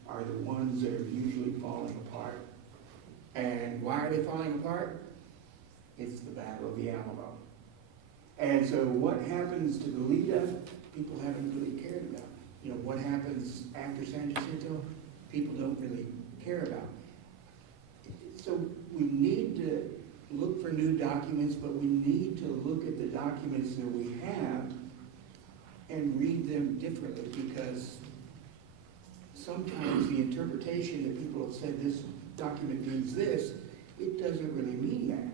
are the ones that are usually falling apart. And why are they falling apart? It's the Battle of the Alamo. And so what happens to the lead up, people haven't really cared about. You know, what happens after San Jacinto, people don't really care about. So we need to look for new documents, but we need to look at the documents that we have and read them differently, because sometimes the interpretation that people have said this document means this, it doesn't really mean that.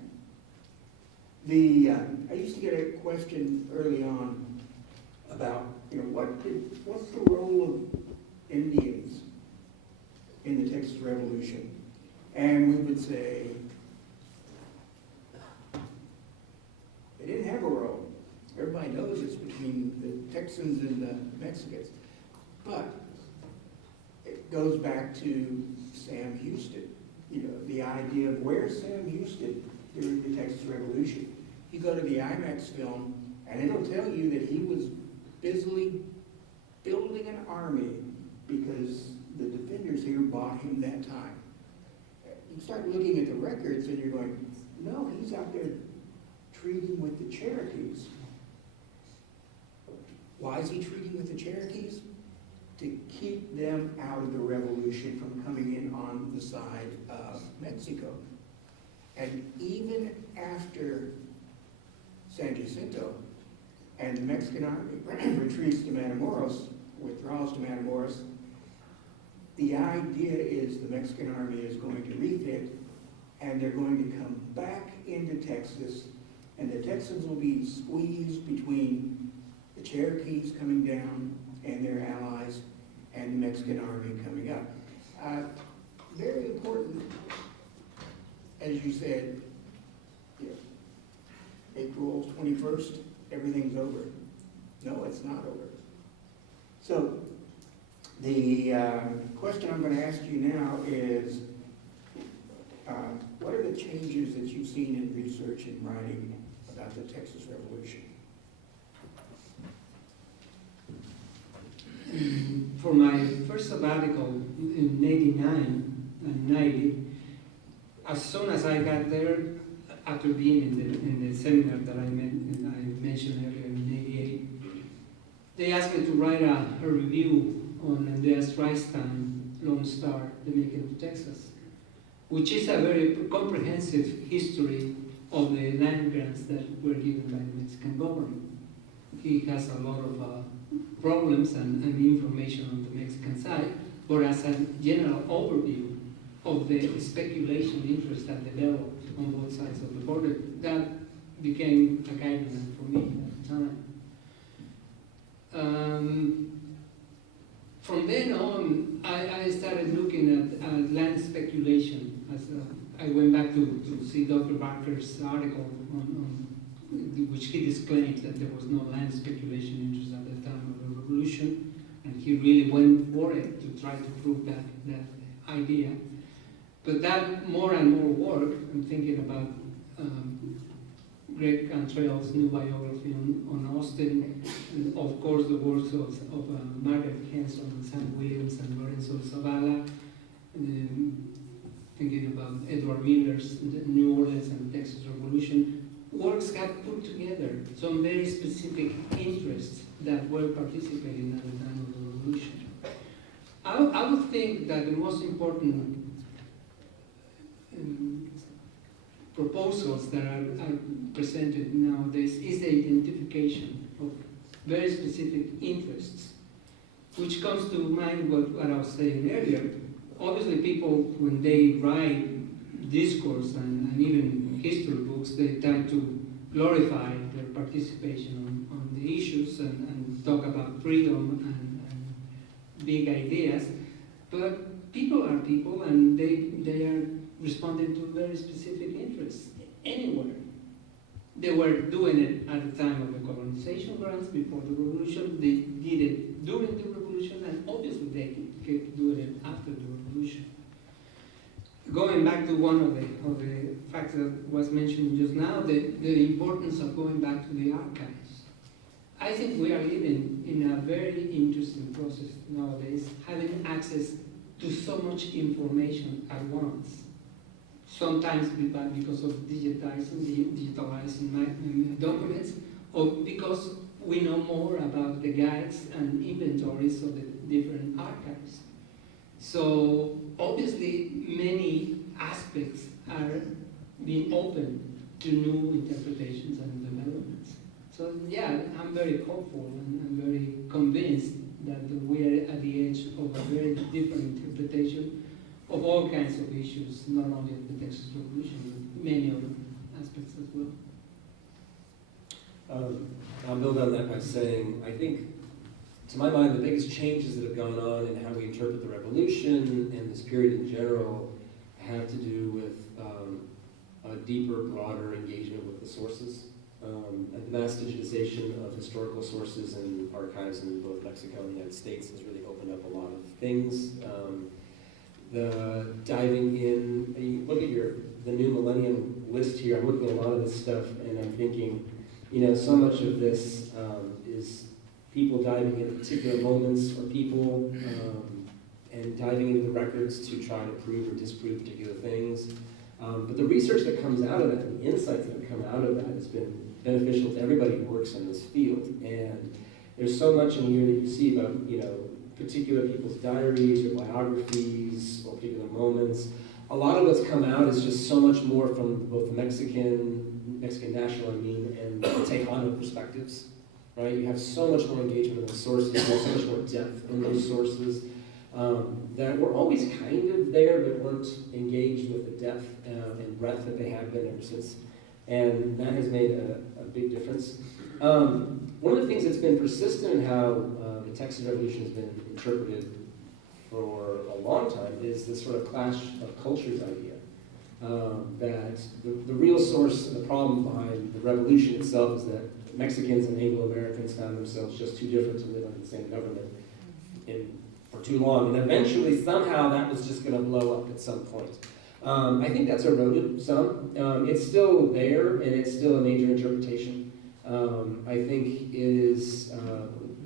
I used to get a question early on about, you know, what's the role of Indians in the Texas Revolution? And we would say, they didn't have a role. Everybody knows it's between the Texans and the Mexicans. But it goes back to Sam Houston. You know, the idea of where's Sam Houston during the Texas Revolution. You go to the IMAX film, and it'll tell you that he was busily building an army because the defenders here bought him that time. You start looking at the records, and you're going, no, he's out there treating with the Cherokees. Why is he treating with the Cherokees? To keep them out of the revolution from coming in on the side of Mexico. And even after San Jacinto and the Mexican army retreats to Matamoros, withdraws to Matamoros, the idea is the Mexican army is going to refit, and they're going to come back into Texas, and the Texans will be squeezed between the Cherokees coming down and their allies and the Mexican army coming up. Very important, as you said, you know, April 21st, everything's over. No, it's not over. So The question I'm going to ask you now is, what are the changes that you've seen in research and writing about the Texas Revolution? For my first sabbatical in '89 and '90, as soon as I got there, after being in the seminar that I mentioned earlier in '88, they asked me to write a review on Andreas Reichstein's Lone Star, the Making of Texas, which is a very comprehensive history of the land grants that were given by the Mexican government. He has a lot of problems and information on the Mexican side, but as a general overview of the speculation interest that developed on both sides of the border, that became a guideline for me at the time. From then on, I started looking at land speculation. I went back to see Dr. Barker's article on which he disclaimed that there was no land speculation interest at the time of the revolution, and he really went for it to try to prove that idea. But that more and more work, I'm thinking about Greg Cantrell's new biography on Austin, and of course the works of Margaret Henson, Sam Williams, and Lorenzo Zavala, thinking about Edward Miller's New Orleans and the Texas Revolution. Works have put together some very specific interests that were participating at the time of the revolution. I would think that the most important proposals that are presented nowadays is the identification of very specific interests, which comes to mind what I was saying earlier. Obviously, people, when they write discourse and even history books, they tend to glorify their participation on the issues and talk about freedom and big ideas. But people are people, and they are responding to very specific interests anywhere. They were doing it at the time of the colonization grants before the revolution. They did it during the revolution, and obviously they kept doing it after the revolution. Going back to one of the facts that was mentioned just now, the importance of going back to the archives. I think we are living in a very interesting process nowadays, having access to so much information at once. Sometimes because of digitalizing documents, or because we know more about the guides and inventories of the different archives. So obviously many aspects are being open to new interpretations and developments. So yeah, I'm very hopeful and I'm very convinced that we are at the edge of a very different interpretation of all kinds of issues, not only of the Texas Revolution, but many other aspects as well. I'll build on that by saying, I think, to my mind, the biggest changes that have gone on in how we interpret the revolution and this period in general have to do with a deeper, broader engagement with the sources. The mass digitization of historical sources and archives in both Mexico and the United States has really opened up a lot of things. The diving in, you look at the new millennium list here, I'm looking at a lot of this stuff and I'm thinking, so much of this is people diving into particular moments or people and diving into the records to try to prove or disprove particular things. But the research that comes out of that, and the insights that have come out of that has been beneficial to everybody who works in this field. And there's so much in here that you see about, particular people's diaries or biographies or particular moments. A lot of what's come out is just so much more from both the Mexican national, and the Tejano perspectives, right? You have so much more engagement in those sources, there's so much more depth in those sources that were always kind of there, but weren't engaged with the depth and breadth that they have been ever since. And that has made a big difference. One of the things that's been persistent in how the Texas Revolution has been interpreted for a long time is this sort of clash of cultures idea. That the real source of the problem behind the revolution itself is that Mexicans and Anglo-Americans found themselves just too different to live under the same government for too long, and eventually somehow that was just going to blow up at some point. I think that's eroded some. It's still there, and it's still a major interpretation. I think it is.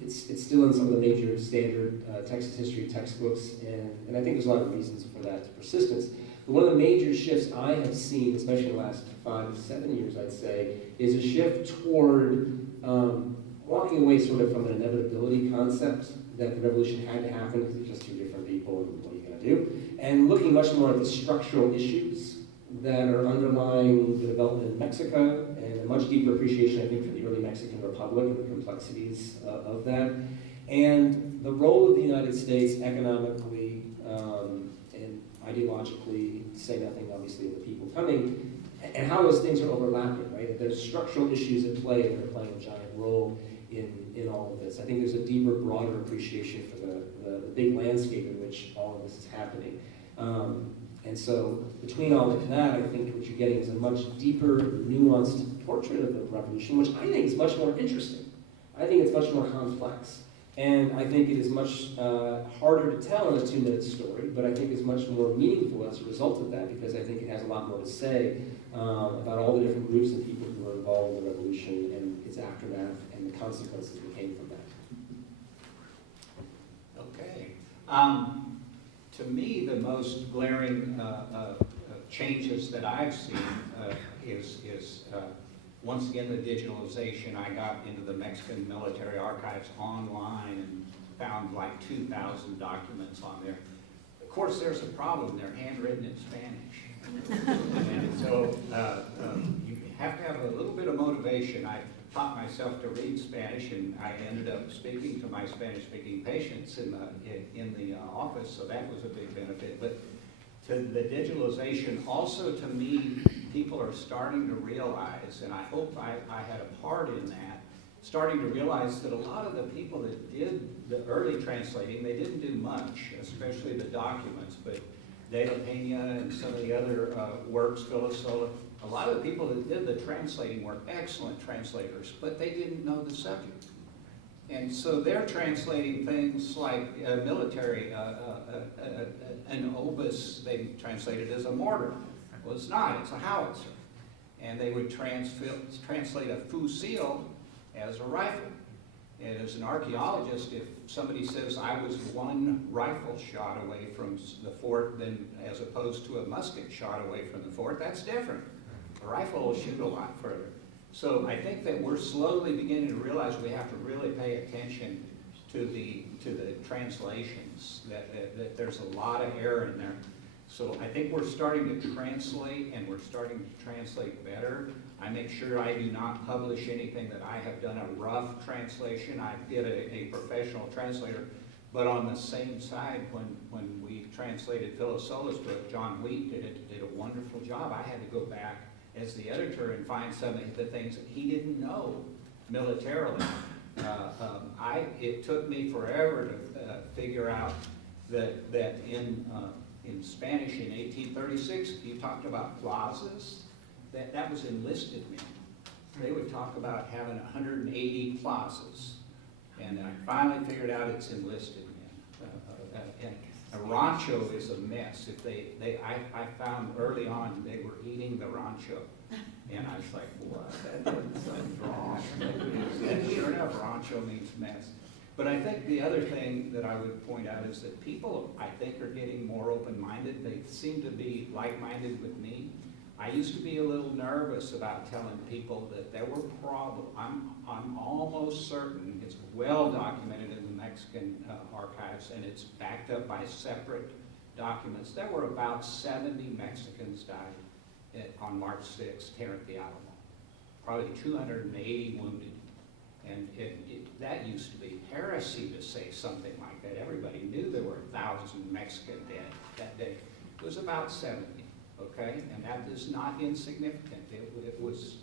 It's still in some of the major standard Texas history textbooks, and I think there's a lot of reasons for that persistence. But one of the major shifts I have seen, especially in the last 5 to 7 years, I'd say, is a shift toward walking away sort of from an inevitability concept that the revolution had to happen because it's just two different people and what are you going to do, and looking much more at the structural issues that are underlying the development in Mexico, and a much deeper appreciation, I think, for the early Mexican Republic and the complexities of that, and the role of the United States economically and ideologically, to say nothing, obviously, of the people coming, and how those things are overlapping, right? That there's structural issues at play that are playing a giant role in all of this. I think there's a deeper, broader appreciation for the big landscape in which all of this is happening. And so between all of that, I think what you're getting is a much deeper, nuanced portrait of the revolution, which I think is much more interesting. I think it's much more complex. And I think it is much harder to tell in a 2-minute story, but I think is much more meaningful as a result of that, because I think it has a lot more to say about all the different groups and people who were involved in the revolution and its aftermath and the consequences that came from that. Okay. To me, the most glaring changes that I've seen is once again the digitalization. I got into the Mexican military archives online and found like 2,000 documents on there. Of course, there's a problem. They're handwritten in Spanish. And so you have to have a little bit of motivation. I taught myself to read Spanish, and I ended up speaking to my Spanish-speaking patients in the office, so that was a big benefit. But to the digitalization, also to me, people are starting to realize, and I hope I had a part in that, starting to realize that a lot of the people that did the early translating, they didn't do much, especially the documents, but De La Peña and some of the other works, Philosola, a lot of the people that did the translating were excellent translators, but they didn't know the subject. And so they're translating things like military, an obus, they translated as a mortar. Well, it's not, it's a howitzer. And they would translate a fusil as a rifle. And as an archaeologist, if somebody says I was one rifle shot away from the fort, then as opposed to a musket shot away from the fort, that's different. A rifle will shoot a lot further. So I think that we're slowly beginning to realize we have to really pay attention to the translations, that there's a lot of error in there. So I think we're starting to translate, and we're starting to translate better. I make sure I do not publish anything that I have done a rough translation. I did a professional translator, but on the same side, when we translated Philosola's book, John Wheat did a wonderful job. I had to go back as the editor and find some of the things that he didn't know militarily. It took me forever to figure out that in Spanish in 1836, you talked about plazas, that was enlisted men. They would talk about having 180 plazas. And I finally figured out it's enlisted men. And a rancho is a mess. I found early on they were eating the rancho. And I was like, what? That doesn't sound wrong. And sure enough, rancho means mess. But I think the other thing that I would point out is that people, I think, are getting more open-minded. They seem to be like-minded with me. I used to be a little nervous about telling people that there were problems. I'm almost certain, it's well documented in the Mexican archives, and it's backed up by separate documents. There were about 70 Mexicans died on March 6th here at the Alamo. Probably 280 wounded. And that used to be heresy to say something like that. Everybody knew there were 1,000 Mexican dead that day. It was about 70, okay? And that is not insignificant. It was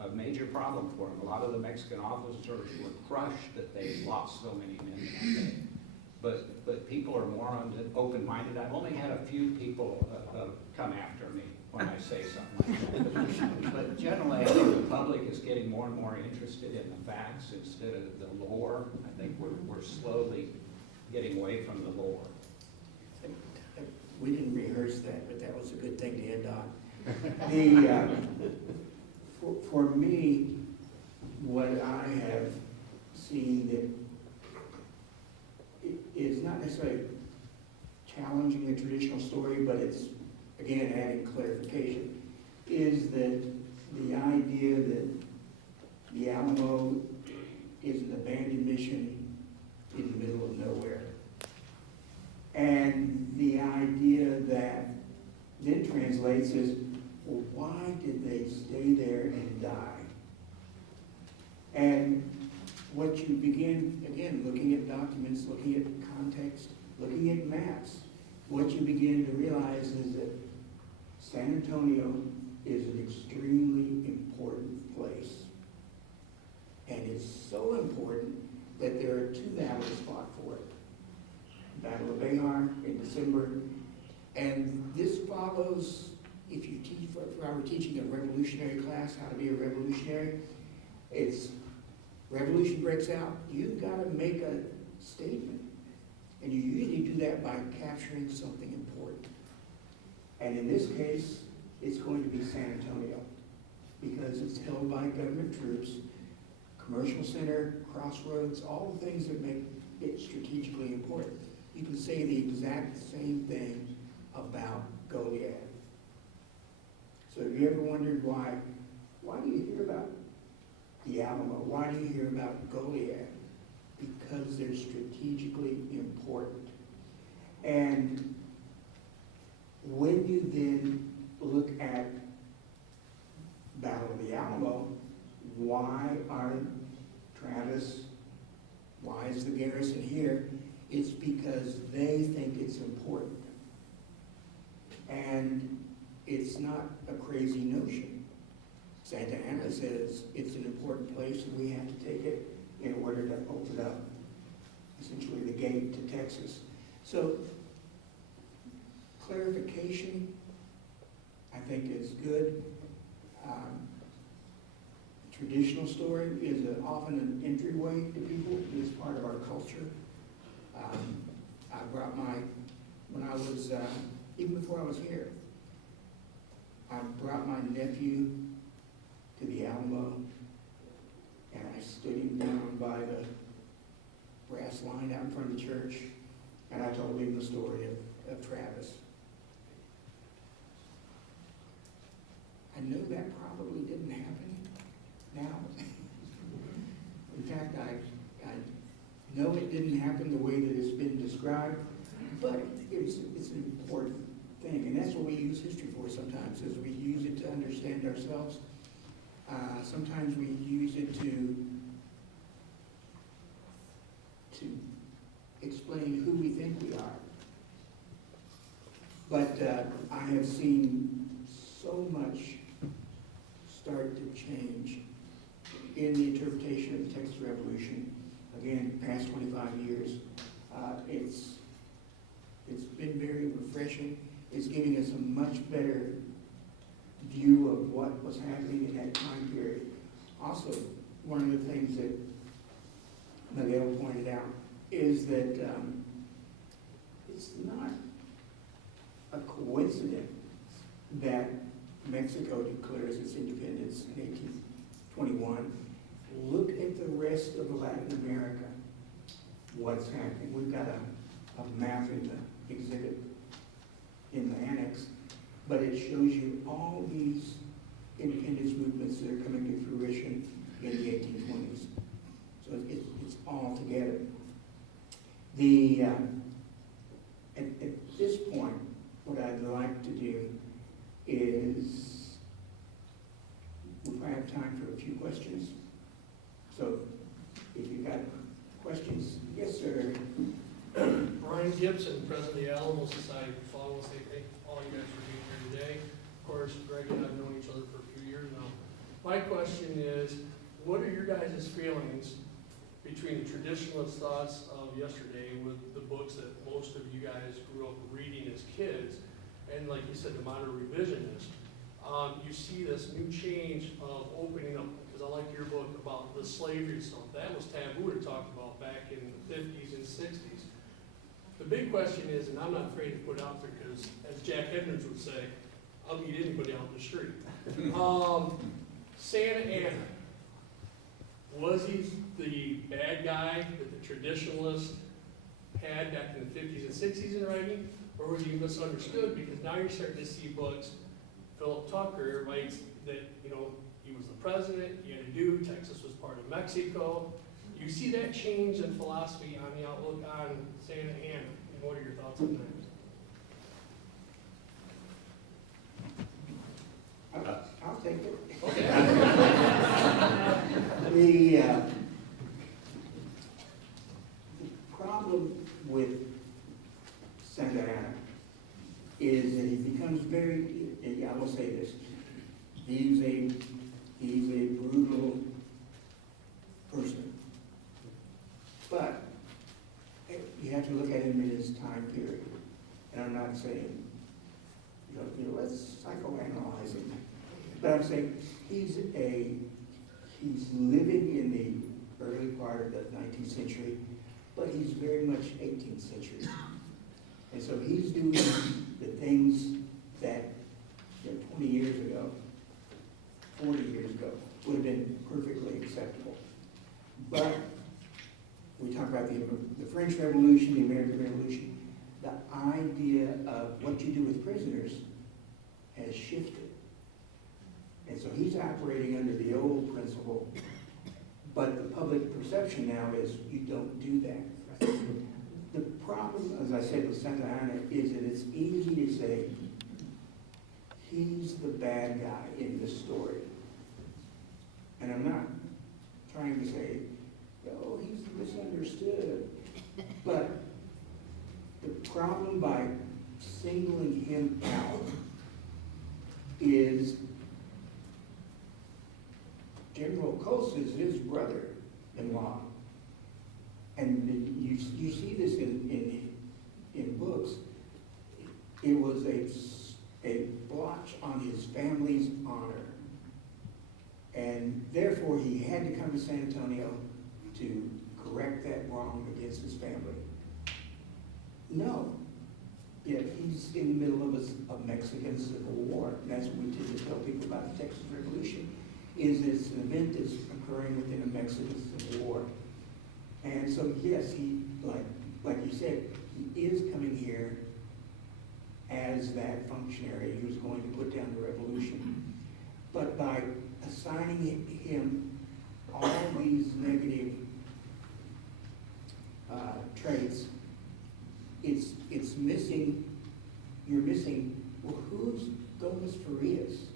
a major problem for them. A lot of the Mexican officers were crushed that they lost so many men that day. But people are more open-minded. I've only had a few people come after me when I say something like that. But generally, I think the public is getting more and more interested in the facts instead of the lore. I think we're slowly getting away from the lore. We didn't rehearse that, but that was a good thing to end on. For me, what I have seen that is not necessarily challenging the traditional story, but it's, again, adding clarification, is that the idea that the Alamo is an abandoned mission in the middle of nowhere. And the idea that then translates as, well, why did they stay there and die? And what you begin, again, looking at documents, looking at context, looking at maps, what you begin to realize is that San Antonio is an extremely important place. And it's so important that there are two battles fought for it. Battle of Behar in December, and this follows, if you teach, if I were teaching a revolutionary class, how to be a revolutionary, it's, revolution breaks out, you've got to make a statement. And you usually do that by capturing something important. And in this case, it's going to be San Antonio, because it's held by government troops, commercial center, crossroads, all the things that make it strategically important. You can say the exact same thing about Goliad. So have you ever wondered why do you hear about the Alamo? Why do you hear about Goliad? Because they're strategically important. And when you then look at Battle of the Alamo, why are Travis, why is the garrison here? It's because they think it's important. And it's not a crazy notion. Santa Ana says it's an important place and we have to take it in order to open up essentially the gate to Texas. So clarification, I think, is good. Traditional story is often an entryway to people. It is part of our culture. I brought when I was, even before I was here, I brought my nephew to the Alamo, and I stood him down by the brass line out in front of the church, and I told him the story of Travis. I know that probably didn't happen now. In fact, I know it didn't happen the way that it's been described, but it's an important thing, and that's what we use history for sometimes, is we use it to understand ourselves. Sometimes we use it to explain who we think we are. But I have seen so much start to change in the interpretation of the Texas Revolution. Again, past 25 years, it's been very refreshing. It's giving us a much better view of what was happening in that time period. Also, one of the things that Miguel pointed out is that it's not a coincidence that Mexico declares its independence in 1821. Look at the rest of Latin America, what's happening. We've got a map in the exhibit in the annex, but it shows you all these independence movements that are coming to fruition in the 1820s. So it's all together. At this point, what I'd like to do is, if I have time for a few questions. So if you've got questions, yes, sir. Brian Gibson, President of the Alamo Society. So I want to say thank all you guys for being here today. Of course, Greg and I have known each other for a few years now. My question is, what are your guys' feelings between the traditionalist thoughts of yesterday with the books that most of you guys grew up reading as kids, and like you said, the modern revisionist? You see this new change of opening up, because I like your book about the slavery stuff. That was taboo to talk about back in the 50s and 60s. The big question is, and I'm not afraid to put it out there, because as Jack Edmonds would say, I'll meet anybody out in the street. Santa Ana, was he the bad guy that the traditionalists had back in the 50s and 60s in writing, or was he misunderstood? Because now you're starting to see books, Philip Tucker writes that, you know, he was the president, he had to do, Texas was part of Mexico. You see that change in philosophy on the outlook on Santa Ana, and what are your thoughts on that? I'll take it. Okay. The problem with Santa Ana is that he becomes very, I will say this, he's a brutal person. But you have to look at him in his time period. And I'm not saying, let's psychoanalyze him. But I'm saying he's living in the early part of the 19th century, but he's very much 18th century. And so he's doing the things that 20 years ago, 40 years ago, would have been perfectly acceptable. But we talk about the French Revolution, the American Revolution, the idea of what you do with prisoners has shifted. And so he's operating under the old principle, but the public perception now is you don't do that. The problem, as I said with Santa Ana, is that it's easy to say he's the bad guy in this story. And I'm not trying to say, oh, he's misunderstood. But the problem by singling him out is General Cos is his brother-in-law. And you see this in books. It was a blotch on his family's honor. And therefore, he had to come to San Antonio to correct that wrong against his family. No. Yet he's in the middle of a Mexican Civil War. And that's what we tend to tell people about the Texas Revolution, is it's an event that's occurring within a Mexican Civil War. And so, yes, he, like you said, he is coming here as that functionary who's going to put down the revolution. But by assigning him all these negative traits, it's missing, you're missing, well, who's Gomez Farias?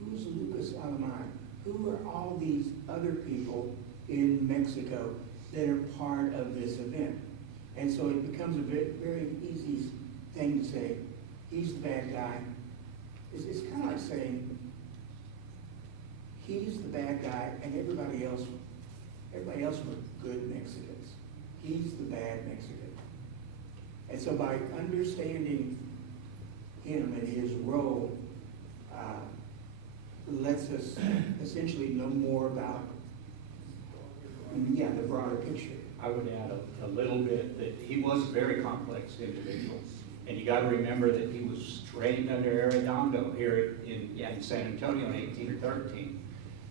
Who's Lucas Alamán? Who are all these other people in Mexico that are part of this event? And so it becomes a very easy thing to say, he's the bad guy. It's kind of like saying, he's the bad guy and everybody else were good Mexicans. He's the bad Mexican. And so by understanding him and his role, lets us essentially know more about, the broader picture. I would add a little bit that he was a very complex individual. And you got to remember that he was trained under Arredondo here in San Antonio in 1813.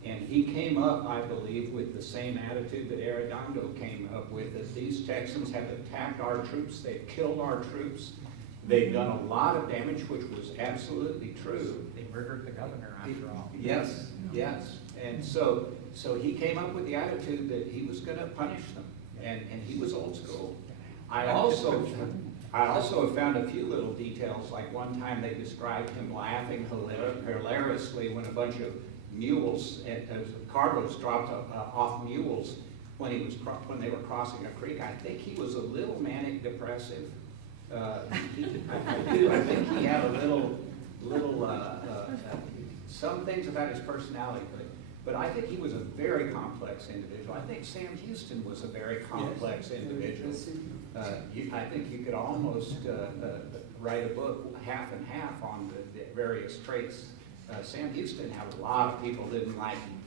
And he came up, I believe, with the same attitude that Arredondo came up with, that these Texans have attacked our troops, they've killed our troops, they've done a lot of damage, which was absolutely true. They murdered the governor, after all. Yes, yes. And so he came up with the attitude that he was going to punish them, and he was old school. I also have found a few little details, like one time they described him laughing hilariously when a bunch of mules, cargoes dropped off mules when they were crossing a creek. I think he was a little manic depressive. I think he had a little some things about his personality, but I think he was a very complex individual. I think Sam Houston was a very complex individual. I think you could almost write a book half and half on the various traits. Sam Houston had a lot of people didn't like him.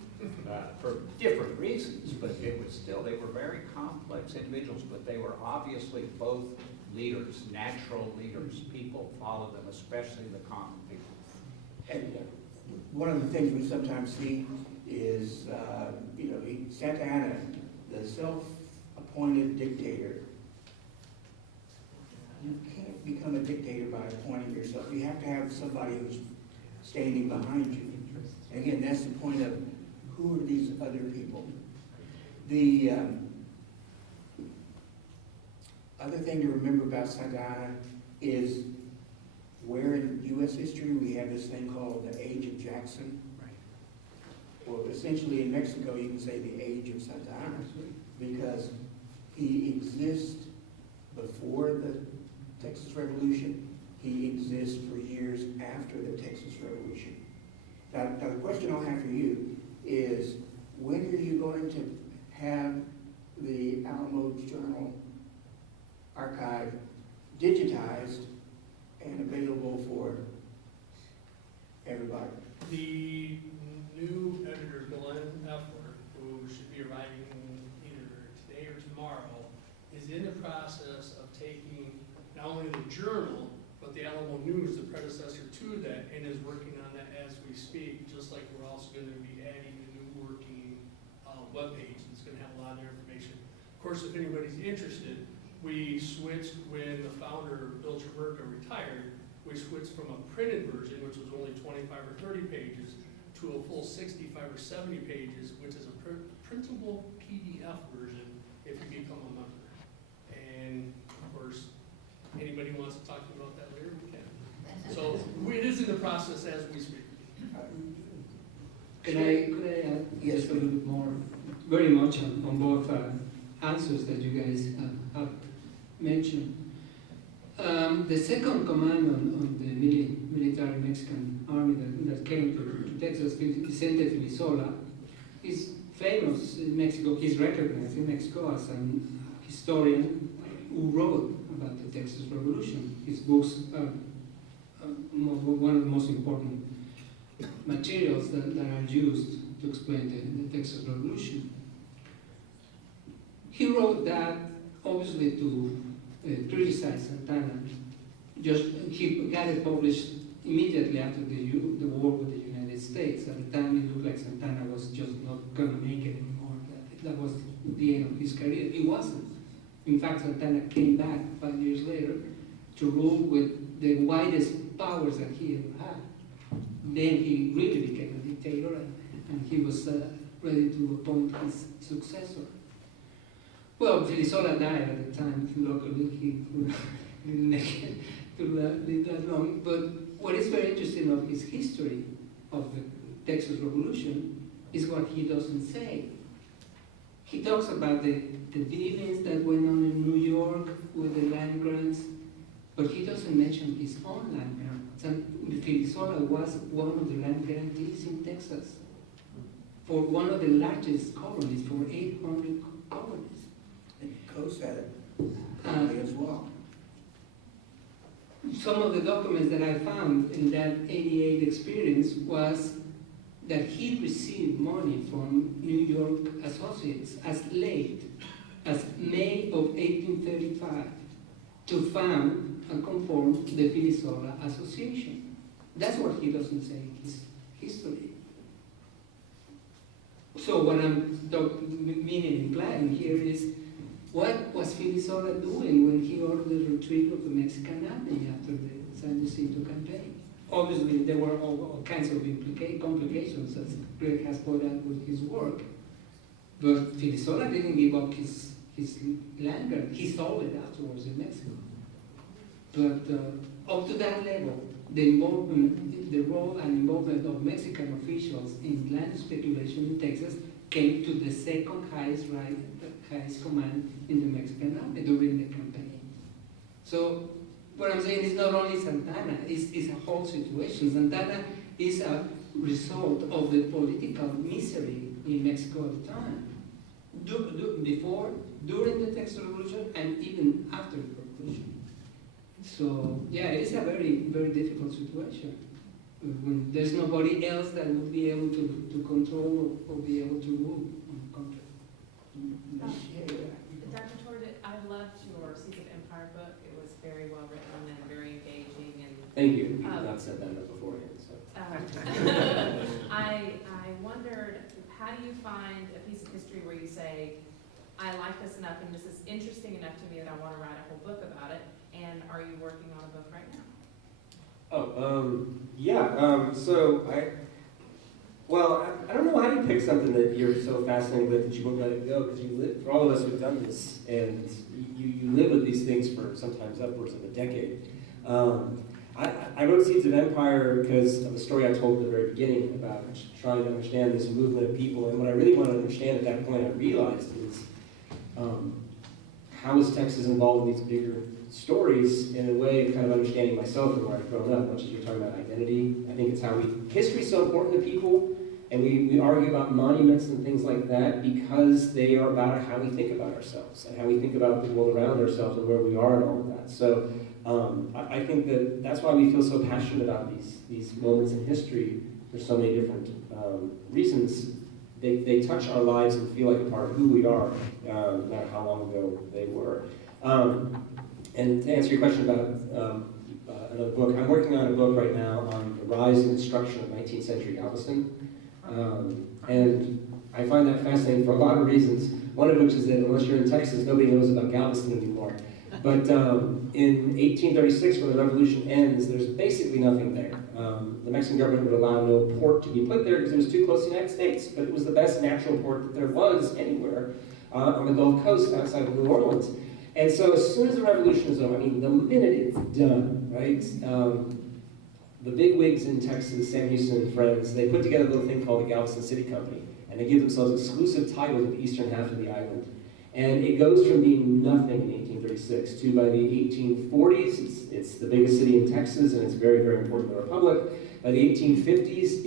for different reasons, but it was still, they were very complex individuals, but they were obviously both leaders, natural leaders. People followed them, especially the common people. And one of the things we sometimes see is, Santa Anna, the self-appointed dictator. You can't become a dictator by appointing yourself. You have to have somebody who's standing behind you. And again, that's the point of who are these other people. The other thing to remember about Santa Anna is where in U.S. history we have this thing called the Age of Jackson. Well, essentially in Mexico you can say the Age of Santa Anna because he exists before the Texas Revolution. He exists for years after the Texas Revolution. Now the question I'll have for you is, when are you going to have the Alamo Journal archive digitized and available for everybody? The new editor, Glenn Effler, who should be arriving either today or tomorrow, is in the process of taking not only the journal, but the Alamo News, the predecessor to that, and is working on that as we speak, just like we're also going to be adding a new working webpage that's going to have a lot of their information. Of course, if anybody's interested, we switched when the founder, Bill Tramerka, retired. We switched from a printed version, which was only 25 or 30 pages, to a full 65 or 70 pages, which is a printable PDF version if you become a member. And of course, anybody wants to talk about that later, we can. So it is in the process as we speak. Could I add just a little bit more, very much on both answers that you guys have mentioned. The second command on the military Mexican army that came to Texas, Vicente Filisola, is famous in Mexico. He's recognized in Mexico as an historian who wrote about the Texas Revolution. His books are one of the most important materials that are used to explain the Texas Revolution. He wrote that obviously to criticize Santana. He got it published immediately after the war with the United States. At the time, it looked like Santana was just not going to make it anymore. That was the end of his career. It wasn't. In fact, Santana came back 5 years later to rule with the widest powers that he ever had. Then he really became a dictator, and he was ready to appoint his successor. Well, Filisola died at the time. Luckily, he didn't make it to live that long. But what is very interesting of his history of the Texas Revolution is what he doesn't say. He talks about the dealings that went on in New York with the land grants, but he doesn't mention his own land grants. And Filisola was one of the land grantees in Texas for one of the largest colonies, for 800 colonies. And Coase had it as well. Some of the documents that I found in that 88 experience was that he received money from New York associates as late as May of 1835 to found and conform the Filisola Association. That's what he doesn't say in his history. So what I'm meaning implying here is, what was Filisola doing when he ordered the retreat of the Mexican army after the San Jacinto campaign? Obviously, there were all kinds of complications, as Greg has pointed out with his work. But Filisola didn't give up his land grant. He sold it afterwards in Mexico. But up to that level, the involvement, the role and involvement of Mexican officials in land speculation in Texas came to the second highest command in the Mexican army during the campaign. So what I'm saying is not only Santana, it's a whole situation. Santana is a result of the political misery in Mexico at the time. Before, during the Texas Revolution, and even after the revolution. So, yeah, it is a very, very difficult situation. when there's nobody else that would be able to control or be able to rule on the country. Dr. Tord, I loved your Seeds of Empire book. It was very well written and very engaging. And Thank you. You have not said that beforehand, so. I wondered, how do you find a piece of history where you say, I like this enough and this is interesting enough to me that I want to write a whole book about it? And are you working on a book right now? I don't know how you pick something that you're so fascinated with that you won't let it go, because you live, for all of us who've done this, and you live with these things for sometimes upwards of a decade. I wrote Seeds of Empire because of the story I told at the very beginning about trying to understand this movement of people, and what I really wanted to understand at that point, I realized is how is Texas involved in these bigger stories in a way of kind of understanding myself and where I've grown up, much as you're talking about identity. I think it's how history's so important to people, and we argue about monuments and things like that because they are about how we think about ourselves and how we think about the world around ourselves and where we are and all of that. So I think that's why we feel so passionate about these moments in history for so many different reasons. They touch our lives and feel like a part of who we are, no matter how long ago they were. And to answer your question about another book, I'm working on a book right now on the rise and destruction of 19th century Galveston. And I find that fascinating for a lot of reasons, one of which is that unless you're in Texas, nobody knows about Galveston anymore. But in 1836, when the revolution ends, there's basically nothing there. The Mexican government would allow no port to be put there because it was too close to the United States, but it was the best natural port that there was anywhere on the Gulf Coast outside of New Orleans. And so as soon as the revolution is over, I mean, the minute it's done, right? The big wigs in Texas, Sam Houston and friends, they put together a little thing called the Galveston City Company, and they give themselves exclusive title to the eastern half of the island. And it goes from being nothing in 1836 to by the 1840s, it's the biggest city in Texas, and it's very, very important to the Republic. By the 1850s,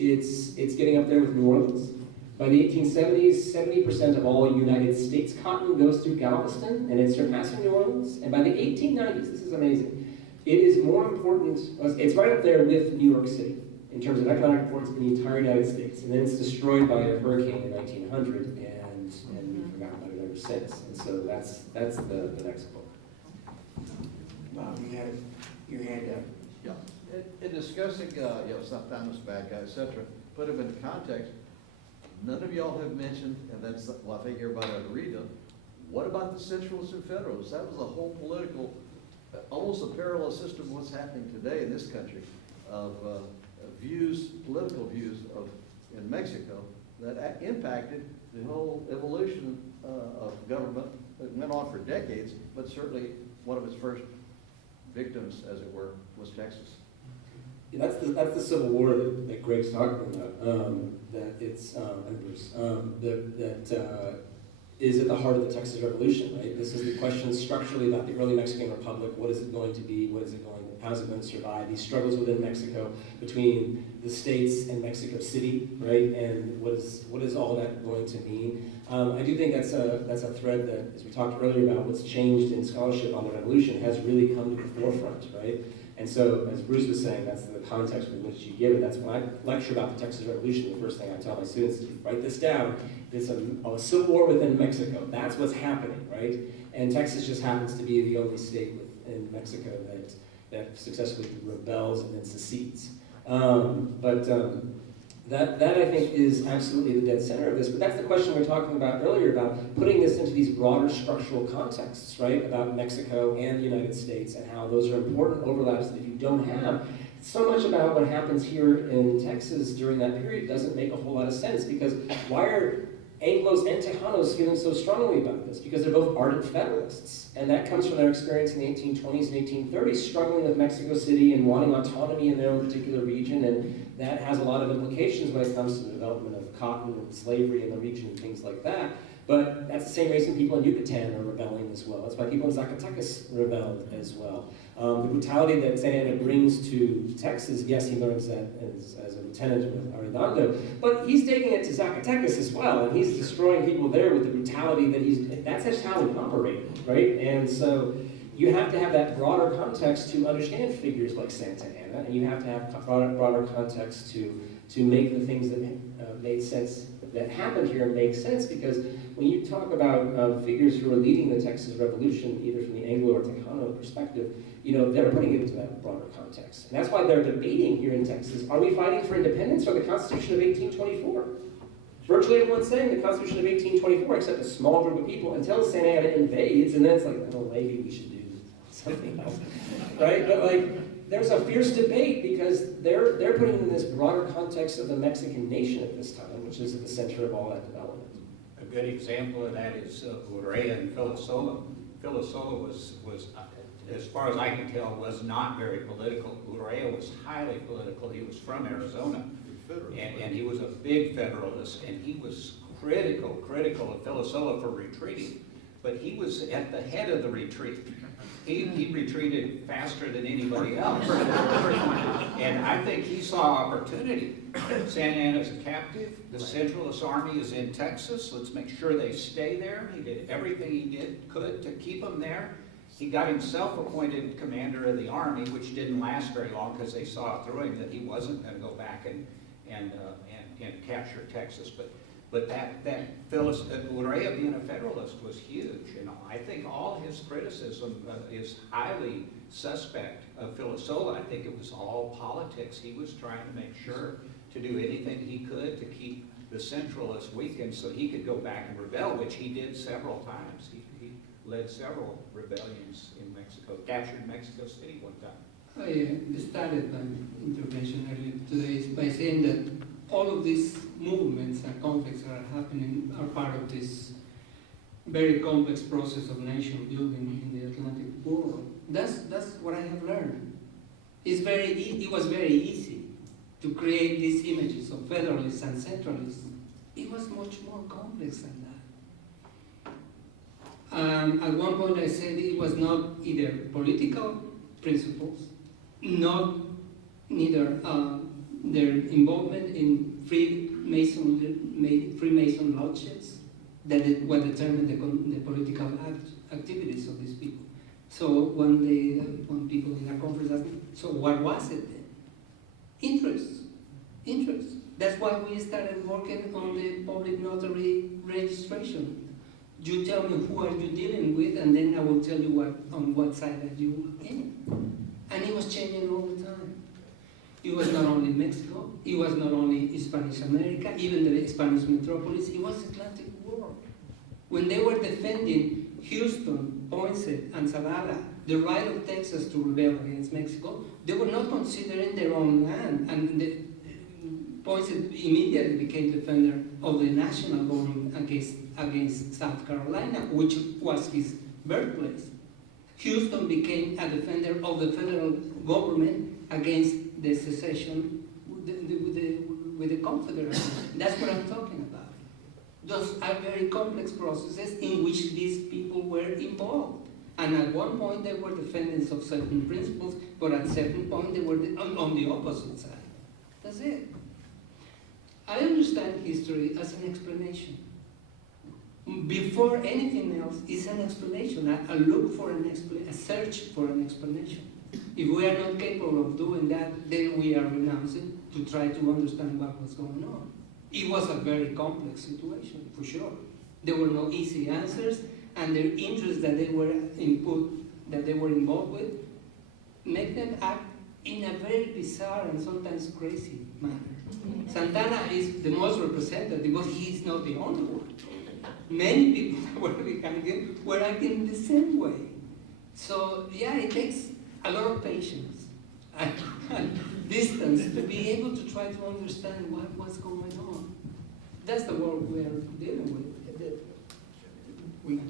it's getting up there with New Orleans. By the 1870s, 70% of all United States cotton goes through Galveston, and it's surpassing New Orleans. And by the 1890s, this is amazing, it is more important, it's right up there with New York City in terms of economic importance in the entire United States. And then it's destroyed by a hurricane in 1900, and we've forgotten about it ever since. And so that's the next book. Bob, you had Yeah, in discussing, sometimes bad guys, et cetera, put them into context, none of y'all have mentioned, and that's, well, I think everybody ought to read them, what about the Centralists and Federalists? That was a whole political, almost a parallel system of what's happening today in this country, of political views in Mexico that impacted the whole evolution of government. It went on for decades, but certainly one of its first victims, as it were, was Texas. Yeah, that's the Civil War that Greg's talking about. That it's and Bruce, that is at the heart of the Texas Revolution. Right. This is the question structurally about the early Mexican Republic. What is it going to be? How is it going to survive? These struggles within Mexico between the states and Mexico City, right? And what is all that going to mean? I do think that's a thread that, as we talked earlier about what's changed in scholarship on the revolution, has really come to the forefront, right? And so, as Bruce was saying, that's the context in which you give it. That's when I lecture about the Texas Revolution, the first thing I tell my students is, write this down. It's a civil war within Mexico. That's what's happening, right? And Texas just happens to be the only state within Mexico that successfully rebels and then secedes. That I think is absolutely the dead center of this, but that's the question we were talking about earlier about putting this into these broader structural contexts, right? About Mexico and the United States and how those are important overlaps that if you don't have, so much about what happens here in Texas during that period doesn't make a whole lot of sense, because why are Anglos and Tejanos feeling so strongly about this? Because they're both ardent Federalists, and that comes from their experience in the 1820s and 1830s, struggling with Mexico City and wanting autonomy in their own particular region, and that has a lot of implications when it comes to the development of cotton and slavery in the region and things like that. But that's the same reason people in Yucatan are rebelling as well. That's why people in Zacatecas rebelled as well. The brutality that Santa Anna brings to Texas, yes, he learns that as a lieutenant with Arredondo, but he's taking it to Zacatecas as well, and he's destroying people there with the brutality that that's just how he operated, right? And so you have to have that broader context to understand figures like Santa Anna, and you have to have broader context to make the things that made sense, that happened here make sense, because when you talk about figures who are leading the Texas Revolution, either from the Anglo or Tejano perspective, they're putting it into that broader context. And that's why they're debating here in Texas, are we fighting for independence or the Constitution of 1824? Virtually everyone's saying the Constitution of 1824, except a small group of people, until Santa Anna invades, and then it's like, oh, maybe we should do something else, right? But like, there's a fierce debate because they're putting in this broader context of the Mexican nation at this time, which is at the center of all that development. A good example of that is Urrea and Filosola. Filosola was, as far as I can tell, was not very political. Urrea was highly political. He was from Arizona, and he was a big Federalist, and he was critical of Filosola for retreating. But he was at the head of the retreat. He retreated faster than anybody else. And I think he saw opportunity. Santa Anna's a captive. The Centralist Army is in Texas. Let's make sure they stay there. He did everything he could to keep them there. He got himself appointed commander of the army, which didn't last very long because they saw through him that he wasn't going to go back and capture Texas. But that Urrea being a Federalist was huge. I think all his criticism is highly suspect of Filosola. I think it was all politics. He was trying to make sure to do anything he could to keep the Centralists weakened so he could go back and rebel, which he did several times. He led several rebellions in Mexico, captured Mexico City one time. I started my intervention earlier today by saying that all of these movements and conflicts that are happening are part of this very complex process of nation building in the Atlantic world. That's what I have learned. It was very easy to create these images of federalists and centralists. It was much more complex than that. At one point I said it was not either political principles, neither their involvement in Freemason lodges that what determined the political activities of these people. So one day, when people in our conference asked me, so what was it then? Interest. That's why we started working on the public notary registration. You tell me who are you dealing with, and then I will tell you on what side are you in. And it was changing all the time. It was not only Mexico, it was not only Spanish America, even the Spanish metropolis, it was the Atlantic world. When they were defending Houston, Ponce, and Zavala, the right of Texas to rebel against Mexico, they were not considering their own land. And Ponce immediately became defender of the national government against South Carolina, which was his birthplace. Houston became a defender of the federal government against the secession with the Confederacy. That's what I'm talking about. Those are very complex processes in which these people were involved. And at one point they were defenders of certain principles, but at a certain point they were on the opposite side. That's it. I understand history as an explanation. Before anything else, it's an explanation. I look for a search for an explanation. If we are not capable of doing that, then we are renouncing to try to understand what was going on. It was a very complex situation, for sure. There were no easy answers, and their interests that they were involved with, make them act in a very bizarre and sometimes crazy manner. Santana is the most representative, but he's not the only one. Many people that were behind him were acting the same way. So yeah, it takes a lot of patience and distance to be able to try to understand what was going on. That's the world we are dealing with.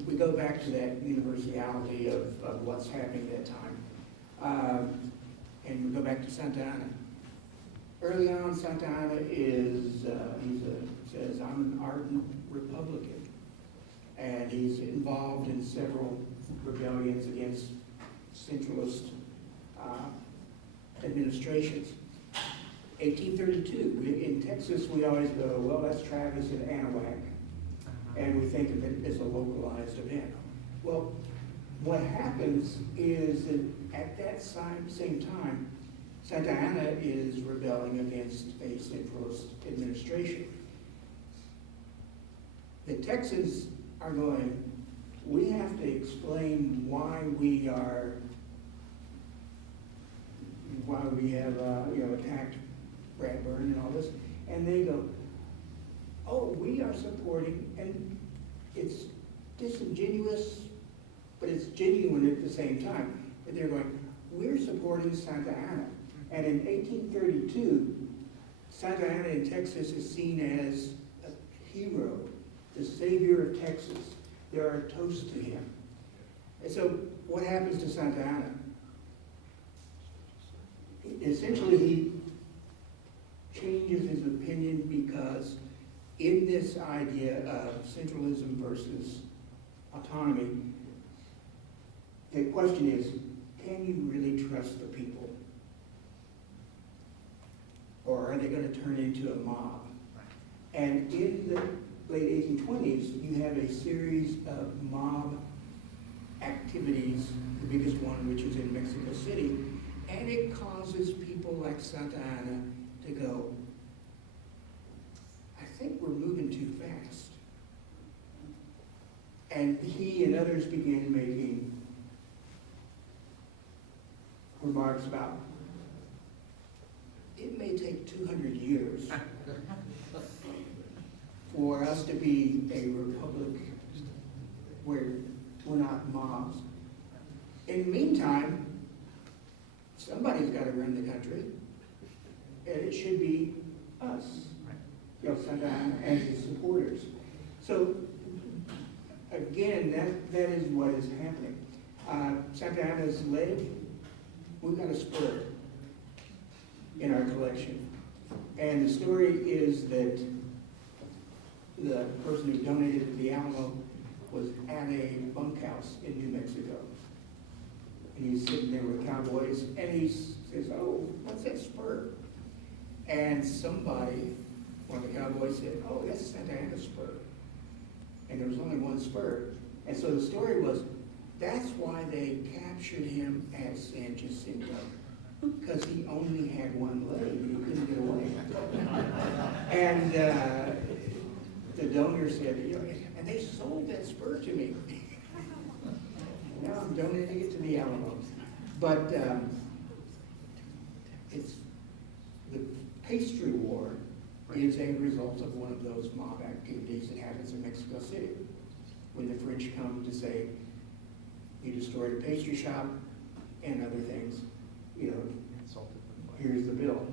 We go back to that universality of what's happening at that time. And we go back to Santa Anna. Early on, Santa Anna says, I'm an ardent Republican. And he's involved in several rebellions against centralist administrations. 1832, in Texas, we always go, well, that's Travis and Anahuac, and we think of it as a localized event. Well, what happens is that at that same time, Santa Ana is rebelling against a centralist administration. The Texans are going, we have to explain why we have, attacked Bradburn and all this. And they go, oh, we are supporting, and it's disingenuous, but it's genuine at the same time. But they're going, we're supporting Santa Ana. And in 1832, Santa Ana in Texas is seen as a hero, the savior of Texas. There are toasts to him. And so what happens to Santa Ana? Essentially, he changes his opinion because in this idea of centralism versus autonomy, the question is, can you really trust the people? Or are they going to turn into a mob? And in the late 1820s, you have a series of mob activities, the biggest one which is in Mexico City, and it causes people like Santa Ana to go, I think we're moving too fast. And he and others began making remarks about, it may take 200 years for us to be a republic where we're not mobs. In the meantime, somebody's got to run the country, and it should be us, Santa Ana and his supporters. So, again, that is what is happening. Santa Ana's leg, we've got a spur in our collection. And the story is that the person who donated to the Alamo was at a bunkhouse in New Mexico. And he's sitting there with cowboys, and he says, oh, what's that spur? And somebody, one of the cowboys said, oh, that's Santa Ana's spur. And there was only one spur. And so the story was, that's why they captured him at San Jacinto, because he only had one leg and he couldn't get away. And the donor said, and they sold that spur to me. Now I'm donating it to the Alamo. But it's the pastry war is a result of one of those mob activities that happens in Mexico City. When the French come to say, you destroyed a pastry shop and other things, here's the bill.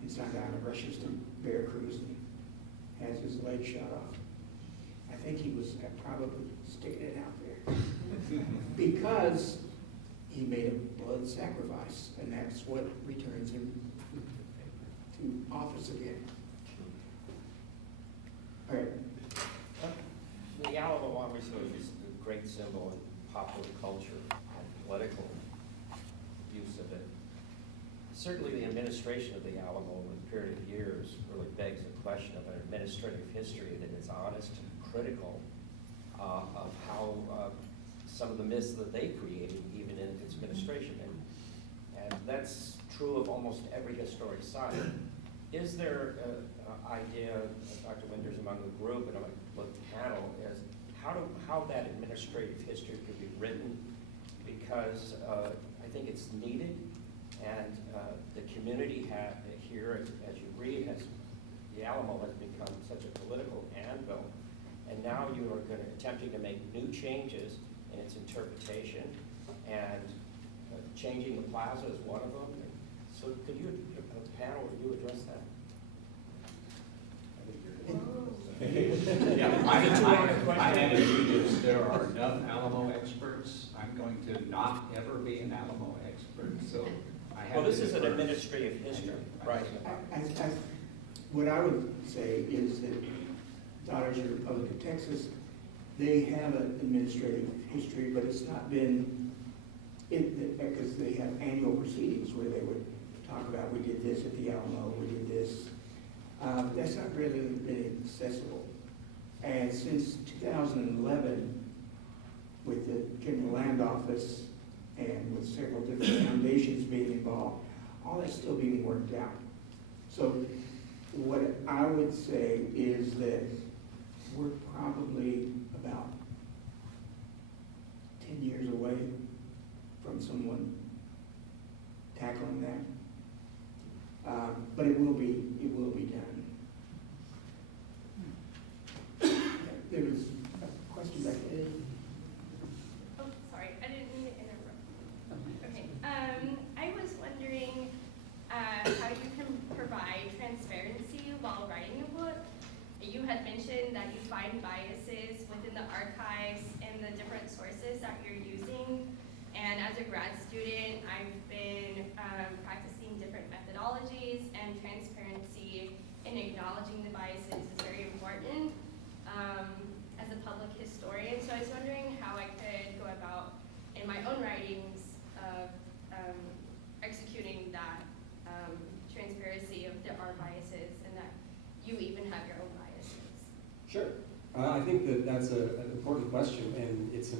And Santa Ana rushes to Veracruz and has his leg shot off. I think he was probably sticking it out there. Because he made a blood sacrifice, and that's what returns him to office again. All right. The Alamo obviously is a great symbol in popular culture and political use of it. Certainly the administration of the Alamo over a period of years really begs the question of an administrative history that is honest and critical of how some of the myths that they created even in its administration. And that's true of almost every historic site. Is there an idea, Dr. Winters, among the group and among the panel, is how that administrative history could be written? Because I think it's needed, and the community here, as you read, the Alamo has become such a political anvil, and now you are attempting to make new changes in its interpretation, and changing the plaza is one of them. So could you, panel, would you address that? Yeah, I had to do this. There are enough Alamo experts. I'm going to not ever be an Alamo expert, so I have to. Well, this is an defer. administrative history, right? What I would say is that Daughters of the Republic of Texas, they have an administrative history, but it's not been, because they have annual proceedings where they would talk about, we did this at the Alamo, we did this. That's not really been accessible. And since 2011, with the General Land Office and with several different foundations being involved, all that's still being worked out. So what I would say is that we're probably about 10 years away from someone tackling that. But it will be done. There was a question back there. Oh, sorry, I didn't mean to interrupt. Okay, I was wondering how you can provide transparency while writing a book. You had mentioned that you find biases within the archives and the different sources that you're using. And as a grad student, I've been practicing different methodologies, and transparency in acknowledging the biases is very important as a public historian. So I was wondering how I could go about, in my own writings, of executing that transparency of there are biases and that you even have your own biases. Sure. I think that that's an important question, and it's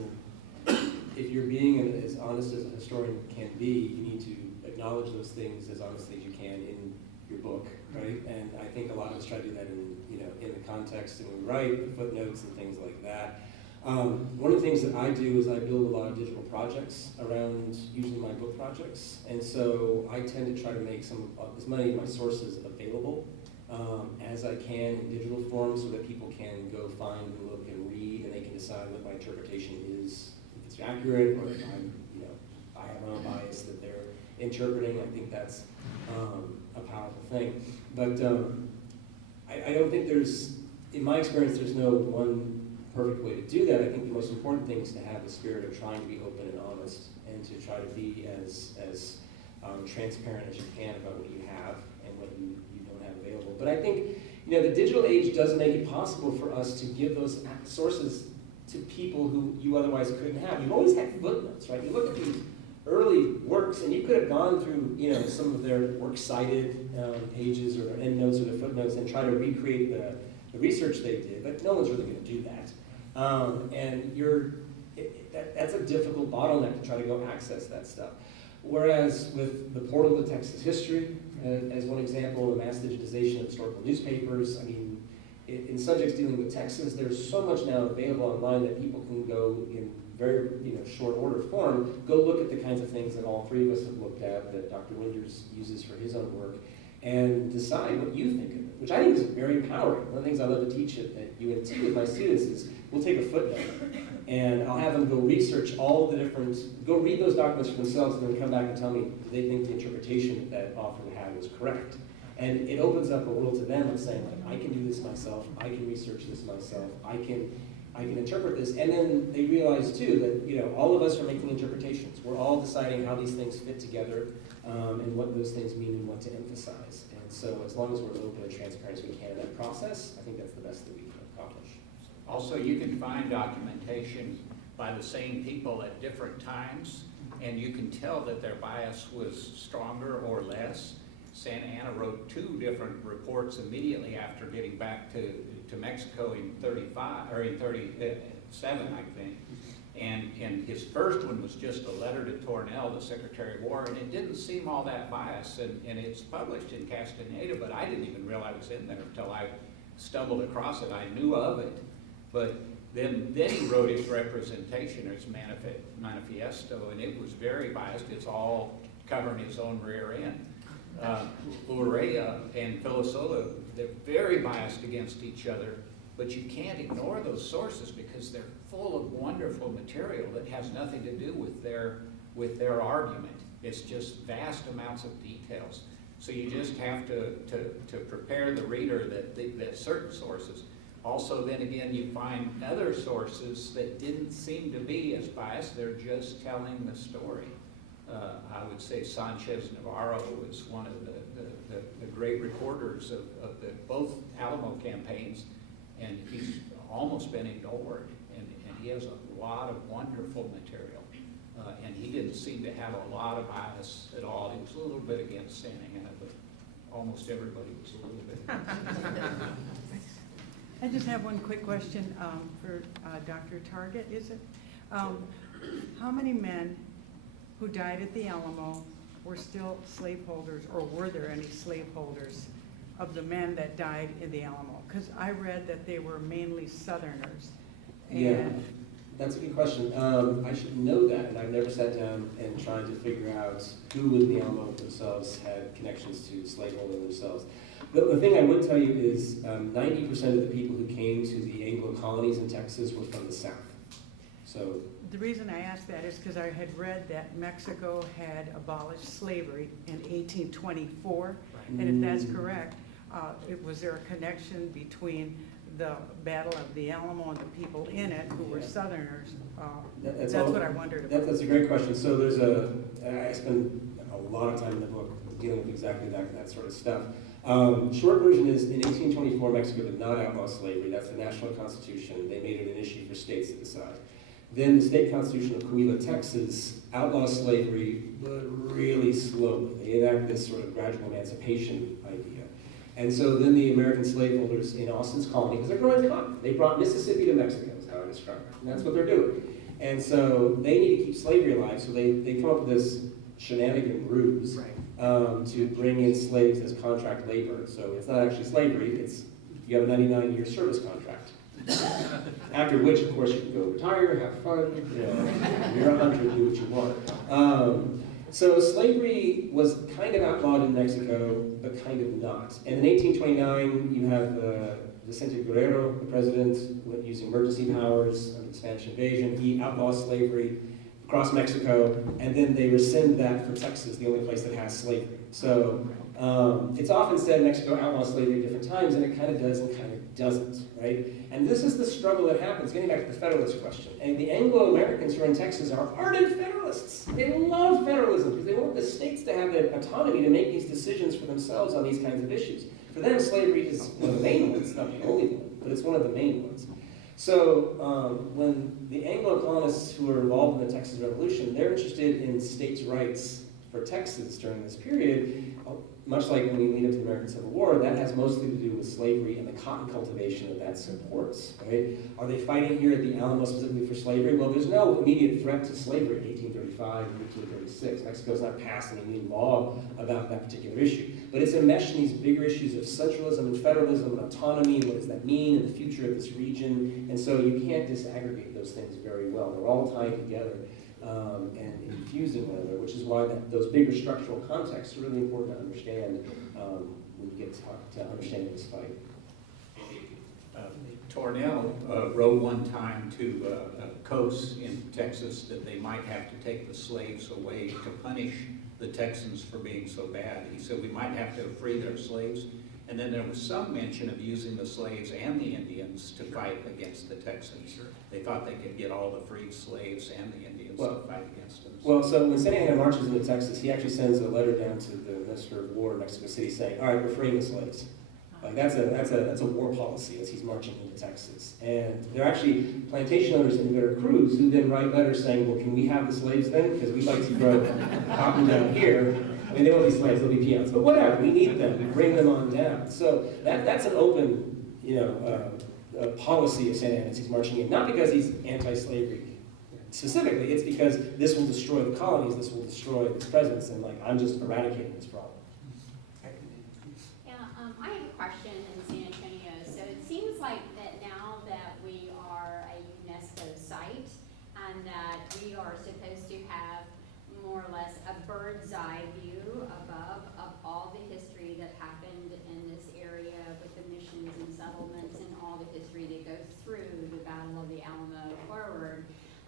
if you're being as honest as a historian can be, you need to acknowledge those things as honestly as you can in your book, right? And I think a lot of us try to do that in the context, and we write the footnotes and things like that. One of the things that I do is I build a lot of digital projects around usually my book projects, and so I tend to try to make as many of my sources available as I can in digital form, so that people can go find and look and read, and they can decide what my interpretation is, if it's accurate, or if I have my own bias that they're interpreting. I think that's a powerful thing. But I don't think in my experience, there's no one perfect way to do that. I think the most important thing is to have the spirit of trying to be open and honest, and to try to be as transparent as you can about what you have and what you don't have available. But I think the digital age does make it possible for us to give those sources to people who you otherwise couldn't have. You've always had footnotes, right? You look at these early works, and you could have gone through some of their works cited pages or their endnotes or their footnotes and try to recreate the research they did, but no one's really going to do that. That's a difficult bottleneck to try to go access that stuff. Whereas with the portal to Texas history, as one example, the mass digitization of historical newspapers, I mean, in subjects dealing with Texas, there's so much now available online that people can go in very short order form, go look at the kinds of things that all three of us have looked at, that Dr. Winders uses for his own work, and decide what you think of it, which I think is very empowering. One of the things I love to teach at UNT with my students is we'll take a footnote, and I'll have them go research all the different, go read those documents for themselves, and then come back and tell me, do they think the interpretation that author had was correct? And it opens up a world to them of saying, like, I can do this myself, I can research this myself, I can interpret this. And then they realize too that all of us are making interpretations. We're all deciding how these things fit together, and what those things mean and what to emphasize. And so as long as we're open and transparent as we can in that process, I think that's the best that we can accomplish. Also, you can find documentation by the same people at different times, and you can tell that their bias was stronger or less. Santa Anna wrote 2 different reports immediately after getting back to Mexico in 35, or in 37, I think. And his first one was just a letter to Tornell, the Secretary of War, and it didn't seem all that biased, and it's published in Castaneda, but I didn't even realize it was in there until I stumbled across it. I knew of it, but then he wrote his representation, his manifesto, and it was very biased. It's all covering his own rear end. Urrea and Philosopher, they're very biased against each other, but you can't ignore those sources because they're full of wonderful material that has nothing to do with their argument. It's just vast amounts of details. So you just have to prepare the reader that certain sources. Also, then again, you find other sources that didn't seem to be as biased. They're just telling the story. I would say Sanchez Navarro was one of the great recorders of both Alamo campaigns, and he's almost been ignored, and he has a lot of wonderful material, and he didn't seem to have a lot of bias at all. He was a little bit against Santa Anna, but almost everybody was a little bit. I just have one quick question for Dr. Target, is it? How many men who died at the Alamo were still slaveholders, or were there any slaveholders of the men that died in the Alamo? Because I read that they were mainly Southerners. Yeah, And that's a good question. I should know that, and I've never sat down and tried to figure out who in the Alamo themselves had connections to slaveholding themselves. The thing I would tell you is 90% of the people who came to the Anglo colonies in Texas were from the South. So the reason I asked that is because I had read that Mexico had abolished slavery in 1824. And if that's correct, was there a connection between the Battle of the Alamo and the people in it who were Southerners? That's what I wondered about. That's a great question. So I spend a lot of time in the book dealing with exactly that sort of stuff. Short version is, in 1824, Mexico did not outlaw slavery. That's the national constitution. They made it an issue for states to decide. Then the state constitution of Coahuila, Texas, outlaws slavery, but really slowly. They enact this sort of gradual emancipation idea. And so then the American slaveholders in Austin's colony, because they're growing cotton, they brought Mississippi to Mexico, is how I describe it. And that's what they're doing. And so they need to keep slavery alive, so they come up with this shenanigan ruse to bring in slaves as contract labor. So it's not actually slavery, it's you have a 99-year service contract. After which, of course, you can go retire, have fun, you're 100, do what you want. So slavery was kind of outlawed in Mexico, but kind of not. And in 1829, you have Vicente Guerrero, the president, using emergency powers under the Spanish invasion. He outlaws slavery across Mexico, and then they rescind that for Texas, the only place that has slavery. So it's often said Mexico outlaws slavery at different times, and it kind of does and kind of doesn't, right? And this is the struggle that happens, getting back to the Federalist question. And the Anglo-Americans who are in Texas are ardent Federalists. They love federalism because they want the states to have the autonomy to make these decisions for themselves on these kinds of issues. For them, slavery is one of the main ones, not the only one, but it's one of the main ones. So when the Anglo-colonists who were involved in the Texas Revolution, they're interested in states' rights for Texas during this period, much like when we lead up to the American Civil War, that has mostly to do with slavery and the cotton cultivation that that supports, right? Are they fighting here at the Alamo specifically for slavery? Well, there's no immediate threat to slavery in 1835, 1836. Mexico's not passed any new law about that particular issue. But it's enmeshed in these bigger issues of centralism and federalism and autonomy, and what does that mean in the future of this region? And so you can't disaggregate those things very well. They're all tied together. And infusing one another, which is why those bigger structural contexts are really important to understand when you get to understanding this fight. Tornell wrote one time to Coase in Texas that they might have to take the slaves away to punish the Texans for being so bad. He said we might have to free their slaves. And then there was some mention of using the slaves and the Indians to fight against the Texans. They thought they could get all the freed slaves and the Indians to fight against them. Well, so when Santana marches into Texas, he actually sends a letter down to the Minister of War in Mexico City saying, all right, we're freeing the slaves. Like that's a war policy as he's marching into Texas. And there are actually plantation owners in Veracruz who then write letters saying, well, can we have the slaves then? Because we'd like to grow cotton down here. I mean, they won't be slaves, they'll be peons. But whatever, we need them, bring them on down. So that's an open, policy of Santa Anna's he's marching in. Not because he's anti-slavery specifically, it's because this will destroy the colonies, this will destroy this presence, and I'm just eradicating this problem. Yeah, I have a question in San Antonio. So it seems like that now that we are a UNESCO site and that we are supposed to have more or less a bird's eye view above of all the history that happened in this area with the missions and settlements and all the history that goes through the Battle of the Alamo forward,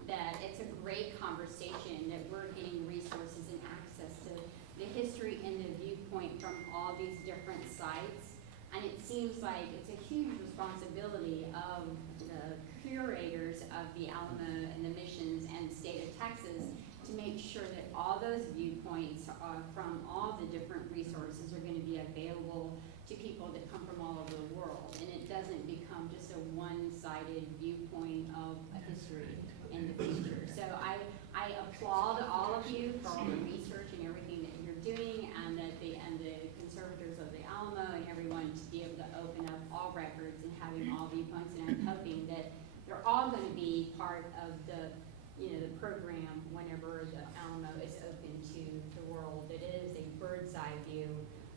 that it's a great conversation that we're getting resources and access to the history and the viewpoint from all these different sites. And it seems like it's a huge responsibility of the curators of the Alamo and the missions and the state of Texas to make sure that all those viewpoints from all the different resources are going to be available to people that come from all over the world. And it doesn't become just a one-sided viewpoint of a history in the future. So I applaud all of you for all the research and everything that you're doing, and that the conservators of the Alamo and everyone to be able to open up all records and having all viewpoints. And I'm hoping that they're all going to be part of the the program whenever the Alamo is open to the world. It is a bird's eye view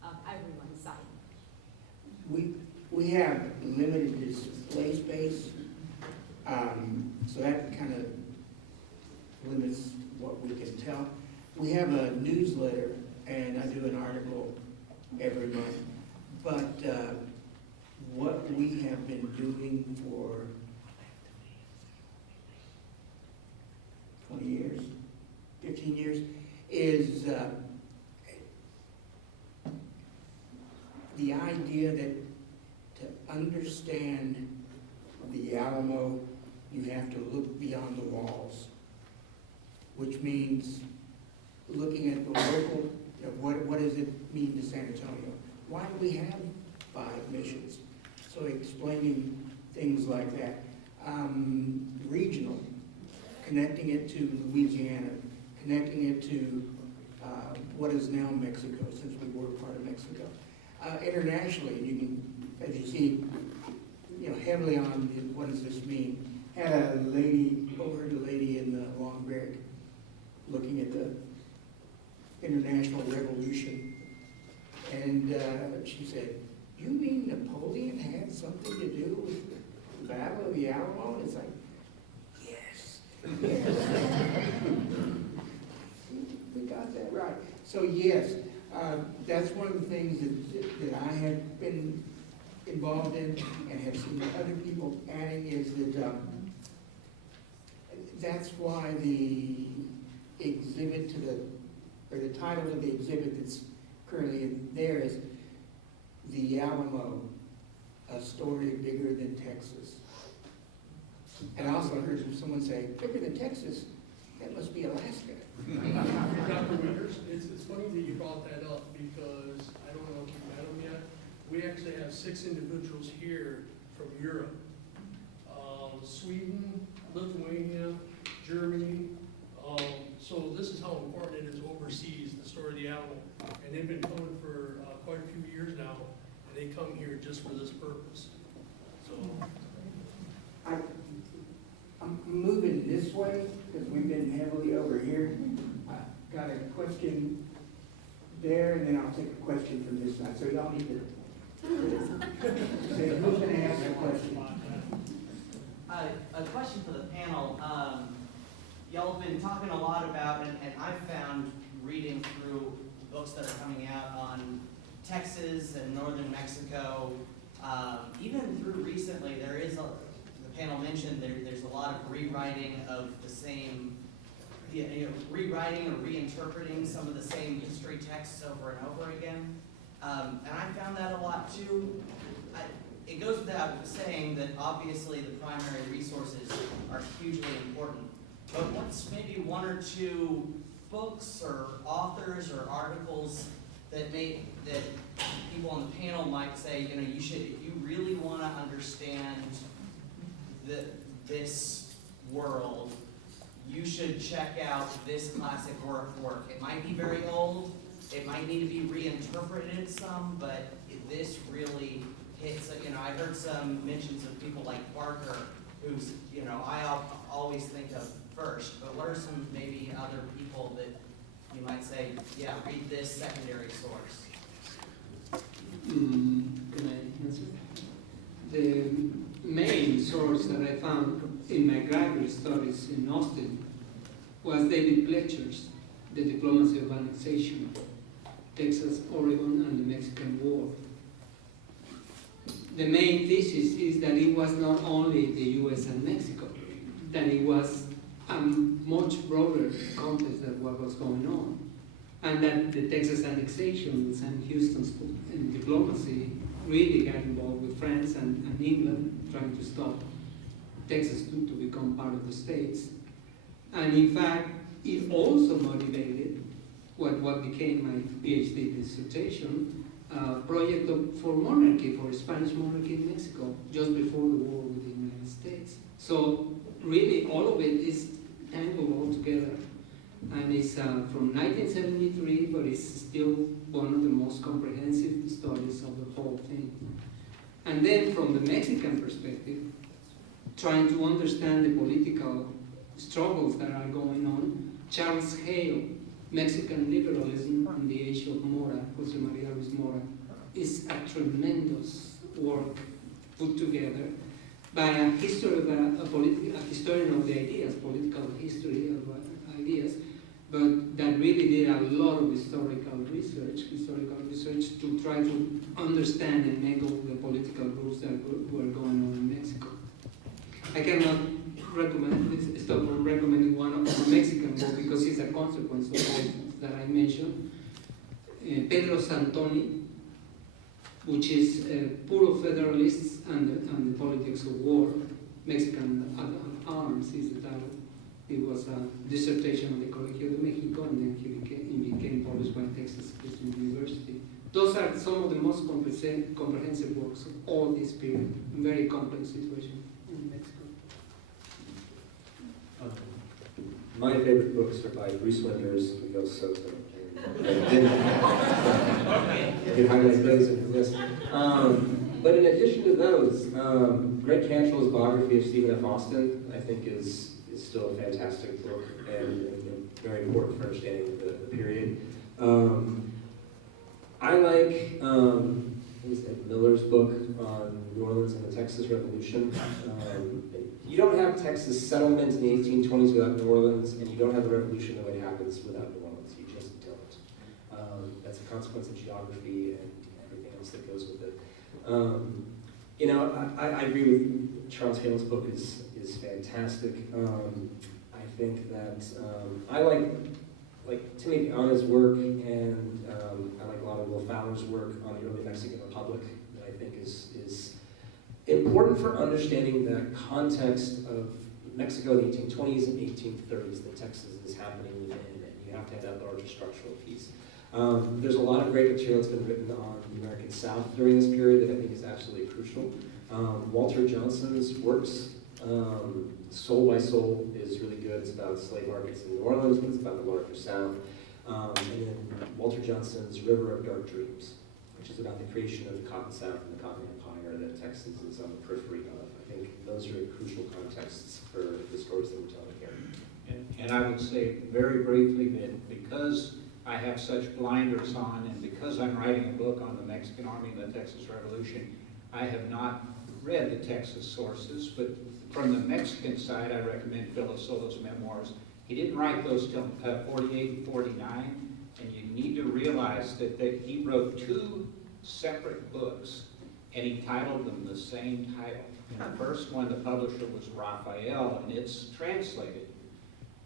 of everyone's site. We have limited display space, so that kind of limits what we can tell. We have a newsletter, and I do an article every month, but what we have been doing for 20 years, 15 years, is the idea that to understand the Alamo, you have to look beyond the walls, which means looking at the local, what does it mean to San Antonio? Why do we have 5 missions? So explaining things like that. Regional, connecting it to Louisiana, connecting it to what is now Mexico, since we were part of Mexico. Internationally, you can, as you see, heavily on what does this mean. Had a lady, overheard a lady in the Long Barrack looking at the International Revolution, and she said, "You mean Napoleon had something to do with the Battle of the Alamo?" And it's like, yes, yes. We got that right. So yes, that's one of the things that I have been involved in and have seen other people adding is that that's why the exhibit or the title of the exhibit that's currently in there is The Alamo, a story bigger than Texas. And I also heard someone say, bigger than Texas, that must be Alaska. Dr. Winters, it's funny that you brought that up because I don't know if you met them yet. We actually have 6 individuals here from Europe. Sweden, Lithuania, Germany. So this is how important it is overseas, the story of the Alamo. And they've been coming for quite a few years now, and they come here just for this purpose. So I'm moving this way because we've been heavily over here. I got a question there, and then I'll take a question from this side. So y'all need to say who's going to ask a question. A question for the panel. Y'all have been talking a lot about, and I've found reading through books that are coming out on Texas and northern Mexico, even through recently, there is, the panel mentioned, there's a lot of rewriting of the same, rewriting or reinterpreting some of the same history texts over and over again. And I found that a lot too. It goes without saying that obviously the primary resources are hugely important, but what's maybe 1 or 2 books or authors or articles that people on the panel might say, you should, if you really want to understand this world, you should check out this classic work. It might be very old, it might need to be reinterpreted some, but this really hits, I heard some mentions of people like Barker, who's, I always think of first, but what are some maybe other people that you might say, yeah, read this secondary source? Can I answer? The main source that I found in my graduate studies in Austin was David Fletcher's The Diplomacy of Annexation, Texas, Oregon, and the Mexican War. The main thesis is that it was not only the U.S. and Mexico, that it was a much broader context than what was going on, and that the Texas annexations and Houston's diplomacy really got involved with France and England trying to stop Texas to become part of the states. And in fact, it also motivated what became my Ph.D. dissertation, project for monarchy, for Spanish monarchy in Mexico, just before the war with the United States. So really all of it is tangled all together. And it's from 1973, but it's still one of the most comprehensive studies of the whole thing. And then from the Mexican perspective, trying to understand the political struggles that are going on. Charles Hale, Mexican Liberalism in the Age of Mora, Jose Maria Luis Mora, is a tremendous work put together by a historian of the ideas, political history of ideas, but that really did a lot of historical research to try to understand and mingle the political groups that were going on in Mexico. I cannot stop recommending one of the Mexican book because it's a consequence of those that I mentioned. Pedro Santoni, which is Puro Federalists and the Politics of War, Mexican Arms is the title. It was a dissertation on the Colegio de Mexico, and then it became published by Texas University. Those are some of the most comprehensive works of all this period, a very complex situation in Mexico. My favorite books are by Bruce Winters and Miguel Soto. I can highlight those in the list. But in addition to those, Greg Cantrell's biography of Stephen F. Austin, I think, is still a fantastic book and very important for understanding the period. I like Miller's book on New Orleans and the Texas Revolution. You don't have Texas settlement in the 1820s without New Orleans, and you don't have the revolution the way it happens without New Orleans. You just don't. That's a consequence of geography and everything else that goes with it. I agree with Charles Hale's book is fantastic. I think that I like Timmy Anna's work, and I like a lot of Will Fowler's work on the early Mexican Republic that I think is important for understanding the context of Mexico in the 1820s and 1830s that Texas is happening within, and you have to have that larger structural piece. There's a lot of great material that's been written on the American South during this period that I think is absolutely crucial. Walter Johnson's works, Soul by Soul, is really good. It's about slave markets in New Orleans, but it's about the larger South. And then Walter Johnson's River of Dark Dreams, which is about the creation of the Cotton South and the Cotton Empire that Texas is on the periphery of. I think those are crucial contexts for the stories that we're telling here. And I would say very briefly that because I have such blinders on, and because I'm writing a book on the Mexican Army and the Texas Revolution, I have not read the Texas sources, but from the Mexican side, I recommend Philip Soto's memoirs. He didn't write those till 48 and 49, and you need to realize that he wrote two separate books, and he titled them the same title. And the first one, the publisher was Raphael, and it's translated.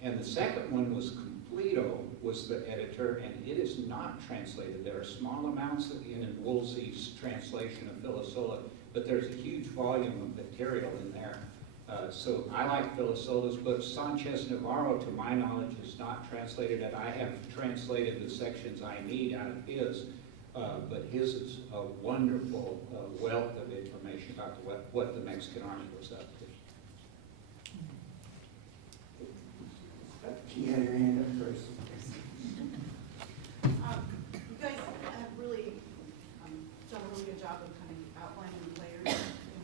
And the second one was Completo, was the editor, and it is not translated. There are small amounts in Woolsey's translation of Philosopher, but there's a huge volume of material in there. So I like Philosopher's book. Sanchez Navarro, to my knowledge, is not translated, and I have translated the sections I need out of his, but his is a wonderful wealth of information about what the Mexican Army was up to. She had her hand up first. You guys have really done a really good job of kind of outlining the players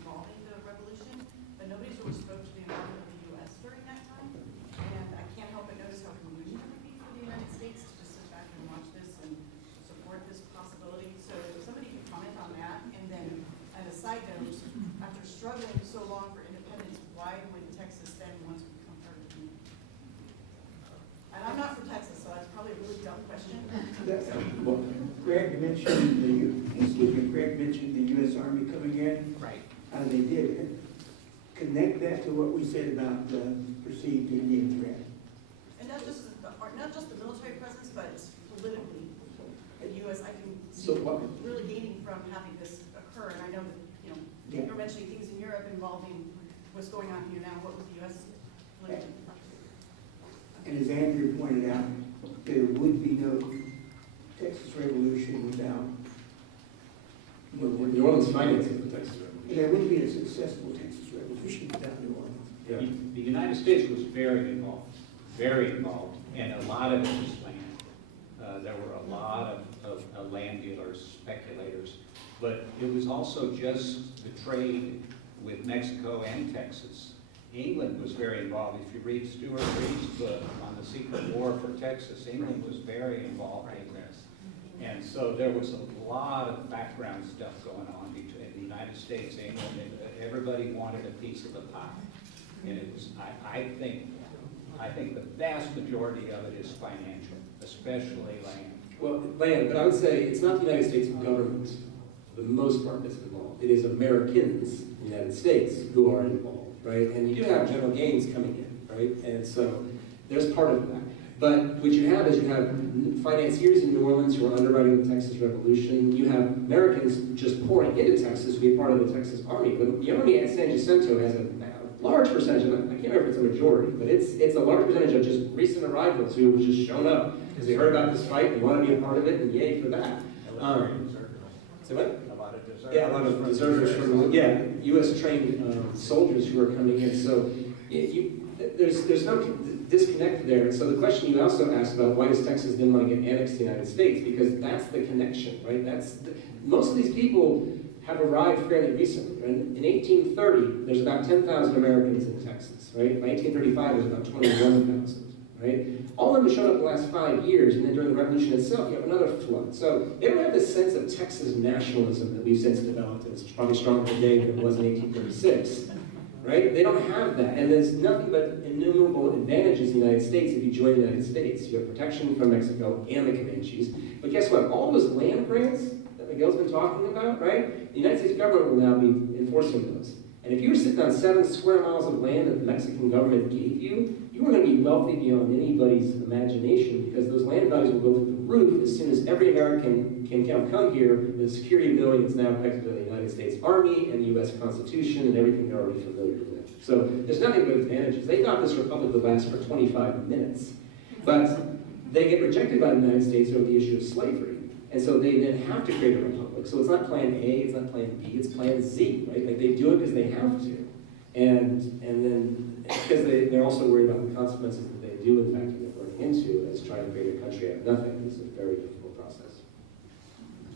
involving the revolution, but nobody's really spoke to the involvement of the U.S. during that time. And I can't help but notice how convenient it would be for the United States to just sit back and watch this and support this possibility. So if somebody could comment on that, and then as a side note, after struggling so long for independence, why would Texas then want to become part of the Union? And I'm not from Texas, so that's probably a really dumb question. Well, Greg mentioned the U.S. Army coming in. Right. They did. Connect that to what we said about the perceived Indian threat. And not just the military presence, but politically, the U.S. I can see So what? really gaining from having this occur. And I know that Yeah. you're mentioning things in Europe involving what's going on here now. What was the U.S. politically? And as Andrew pointed out, there would be no Texas Revolution without, New Orleans financing the Texas Revolution. there wouldn't be a successful Texas Revolution without New Orleans. Yeah. The United States was very involved, and a lot of it was land. There were a lot of land dealers, speculators, but it was also just the trade with Mexico and Texas. England was very involved. If you read Stuart Reed's book on the Secret War for Texas, England was very involved in this. And so there was a lot of background stuff going on between the United States, England, and everybody wanted a piece of the pie. And it was, I think the vast majority of it is financial, especially land. Well, land, but I would say it's not the United States government, for the most part, that's involved. It is Americans in the United States who are involved, right? And you do have general gains coming in, right? And so there's part of that. But what you have is you have financiers in New Orleans who are underwriting the Texas Revolution. You have Americans just pouring into Texas to be a part of the Texas Army. The Army at San Jacinto has a large percentage of, I can't remember if it's a majority, but it's a large percentage of just recent arrivals who have just shown up because they heard about this fight and want to be a part of it, and yay for that. So what? A lot of deserters. Yeah, a lot of deserters from, yeah, U.S. trained soldiers who are coming in. So there's no disconnect there. So the question you also asked about why does Texas then want to get annexed to the United States? Because that's the connection, right? Most of these people have arrived fairly recently. Right? In 1830, there's about 10,000 Americans in Texas, right? By 1835, there's about 21,000, right? All of them have shown up in the last 5 years, and then during the Revolution itself, you have another flood. So they don't have this sense of Texas nationalism that we've since developed, and it's probably stronger today than it was in 1836, right? They don't have that, and there's nothing but innumerable advantages in the United States if you join the United States. You have protection from Mexico and the Comanches, but guess what? All those land grants that Miguel's been talking about, right? The United States government will now be enforcing those. And if you were sitting on 7 square miles of land that the Mexican government gave you, you were going to be wealthy beyond anybody's imagination because those land values will go through the roof as soon as every American can come here. The security building is now connected to the United States Army and the U.S. Constitution and everything they're already familiar with. So there's nothing but advantages. They thought this republic would last for 25 minutes, but they get rejected by the United States over the issue of slavery. And so they then have to create a republic. So it's not plan A, it's not plan B, it's plan Z, right? Like they do it because they have to. And then because they're also worried about the consequences that they do in fact get working into as trying to create a country out of nothing. It's a very difficult process.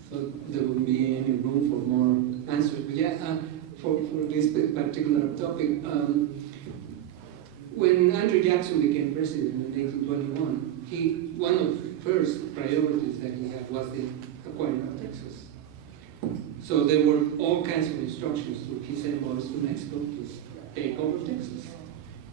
So there wouldn't be any room for more answers. But yeah, for this particular topic, when Andrew Jackson became president in 1821, one of the first priorities that he had was the acquiring of Texas. So there were all kinds of instructions to his envoys to Mexico to take over Texas.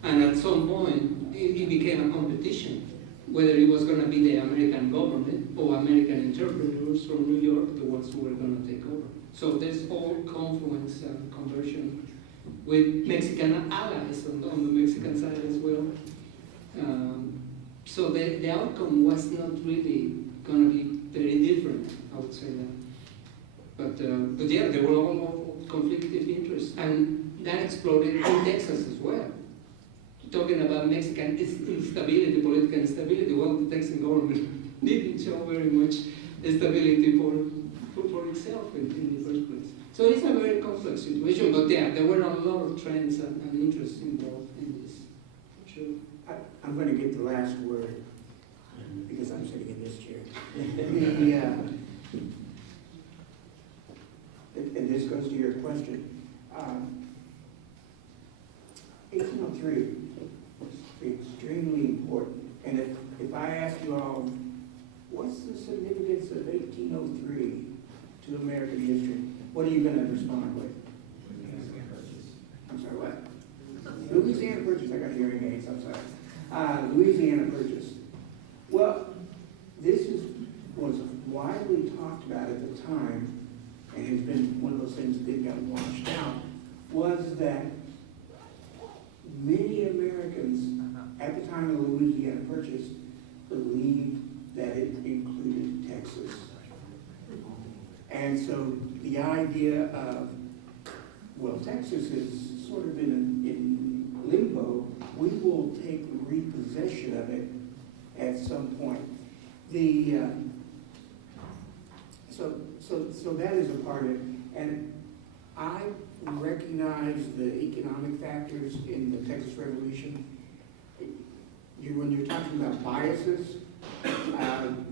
And at some point, it became a competition, whether it was going to be the American government or American entrepreneurs from New York, the ones who were going to take over. So there's all confluence and conversion with Mexican allies on the Mexican side as well. So the outcome was not really going to be very different, I would say that. But yeah, there were all conflicted interests, and that exploded in Texas as well. Talking about Mexican instability, political instability, well, the Texan government didn't show very much stability for itself in the first place. So it's a very complex situation, but yeah, there were a lot of trends and interests involved in this. Sure. I'm going to get the last word because I'm sitting in this chair. And this goes to your question. 1803 is extremely important. And if I ask you all, what's the significance of 1803 to American history? What are you going to respond with? I'm sorry, what? Louisiana Purchase. I got hearing aids, I'm sorry. Louisiana Purchase. Well, this was widely talked about at the time, and it's been one of those things that got washed out, was that many Americans at the time of the Louisiana Purchase believed that it included Texas. And so the idea of, well, Texas is sort of in limbo, we will take repossession of it at some point. So that is a part of it. And I recognize the economic factors in the Texas Revolution. When you're talking about biases,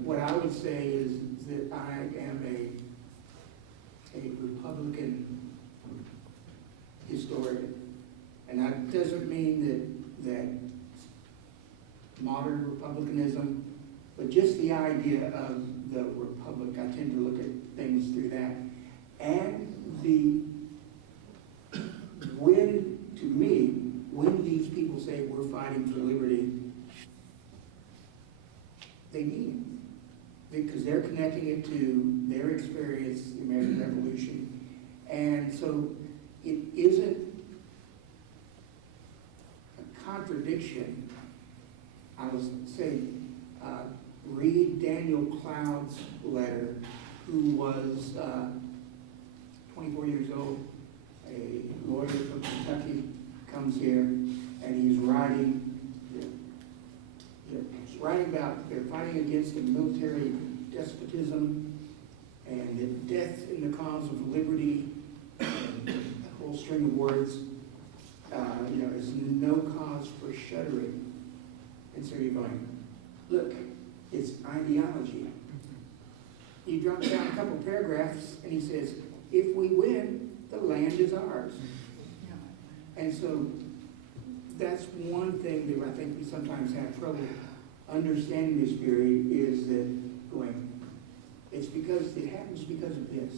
what I would say is that I am a Republican historian, and that doesn't mean that modern republicanism, but just the idea of the republic, I tend to look at things through that. And to me, when these people say we're fighting for liberty, they mean it, because they're connecting it to their experience, the American Revolution. And so it isn't a contradiction. I was saying, read Daniel Cloud's letter, who was 24 years old, a lawyer from Kentucky, comes here, and he's writing about they're fighting against a military despotism and the death in the cause of liberty, and a whole string of words. Is no cause for shuddering. And so you're going, look, it's ideology. He drops down a couple paragraphs and he says, if we win, the land is ours. And so that's one thing that I think we sometimes have trouble understanding this theory, is that going, it happens because of this,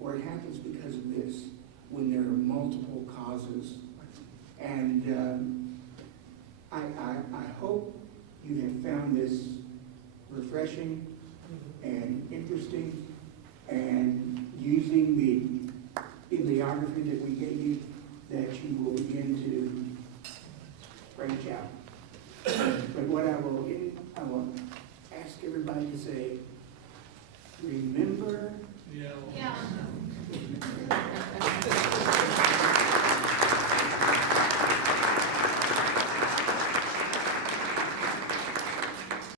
or it happens because of this, when there are multiple causes. And I hope you have found this refreshing and interesting, and using the bibliography that we gave you, that you will begin to branch out. But what I will ask everybody to say, remember. Yeah. Yeah.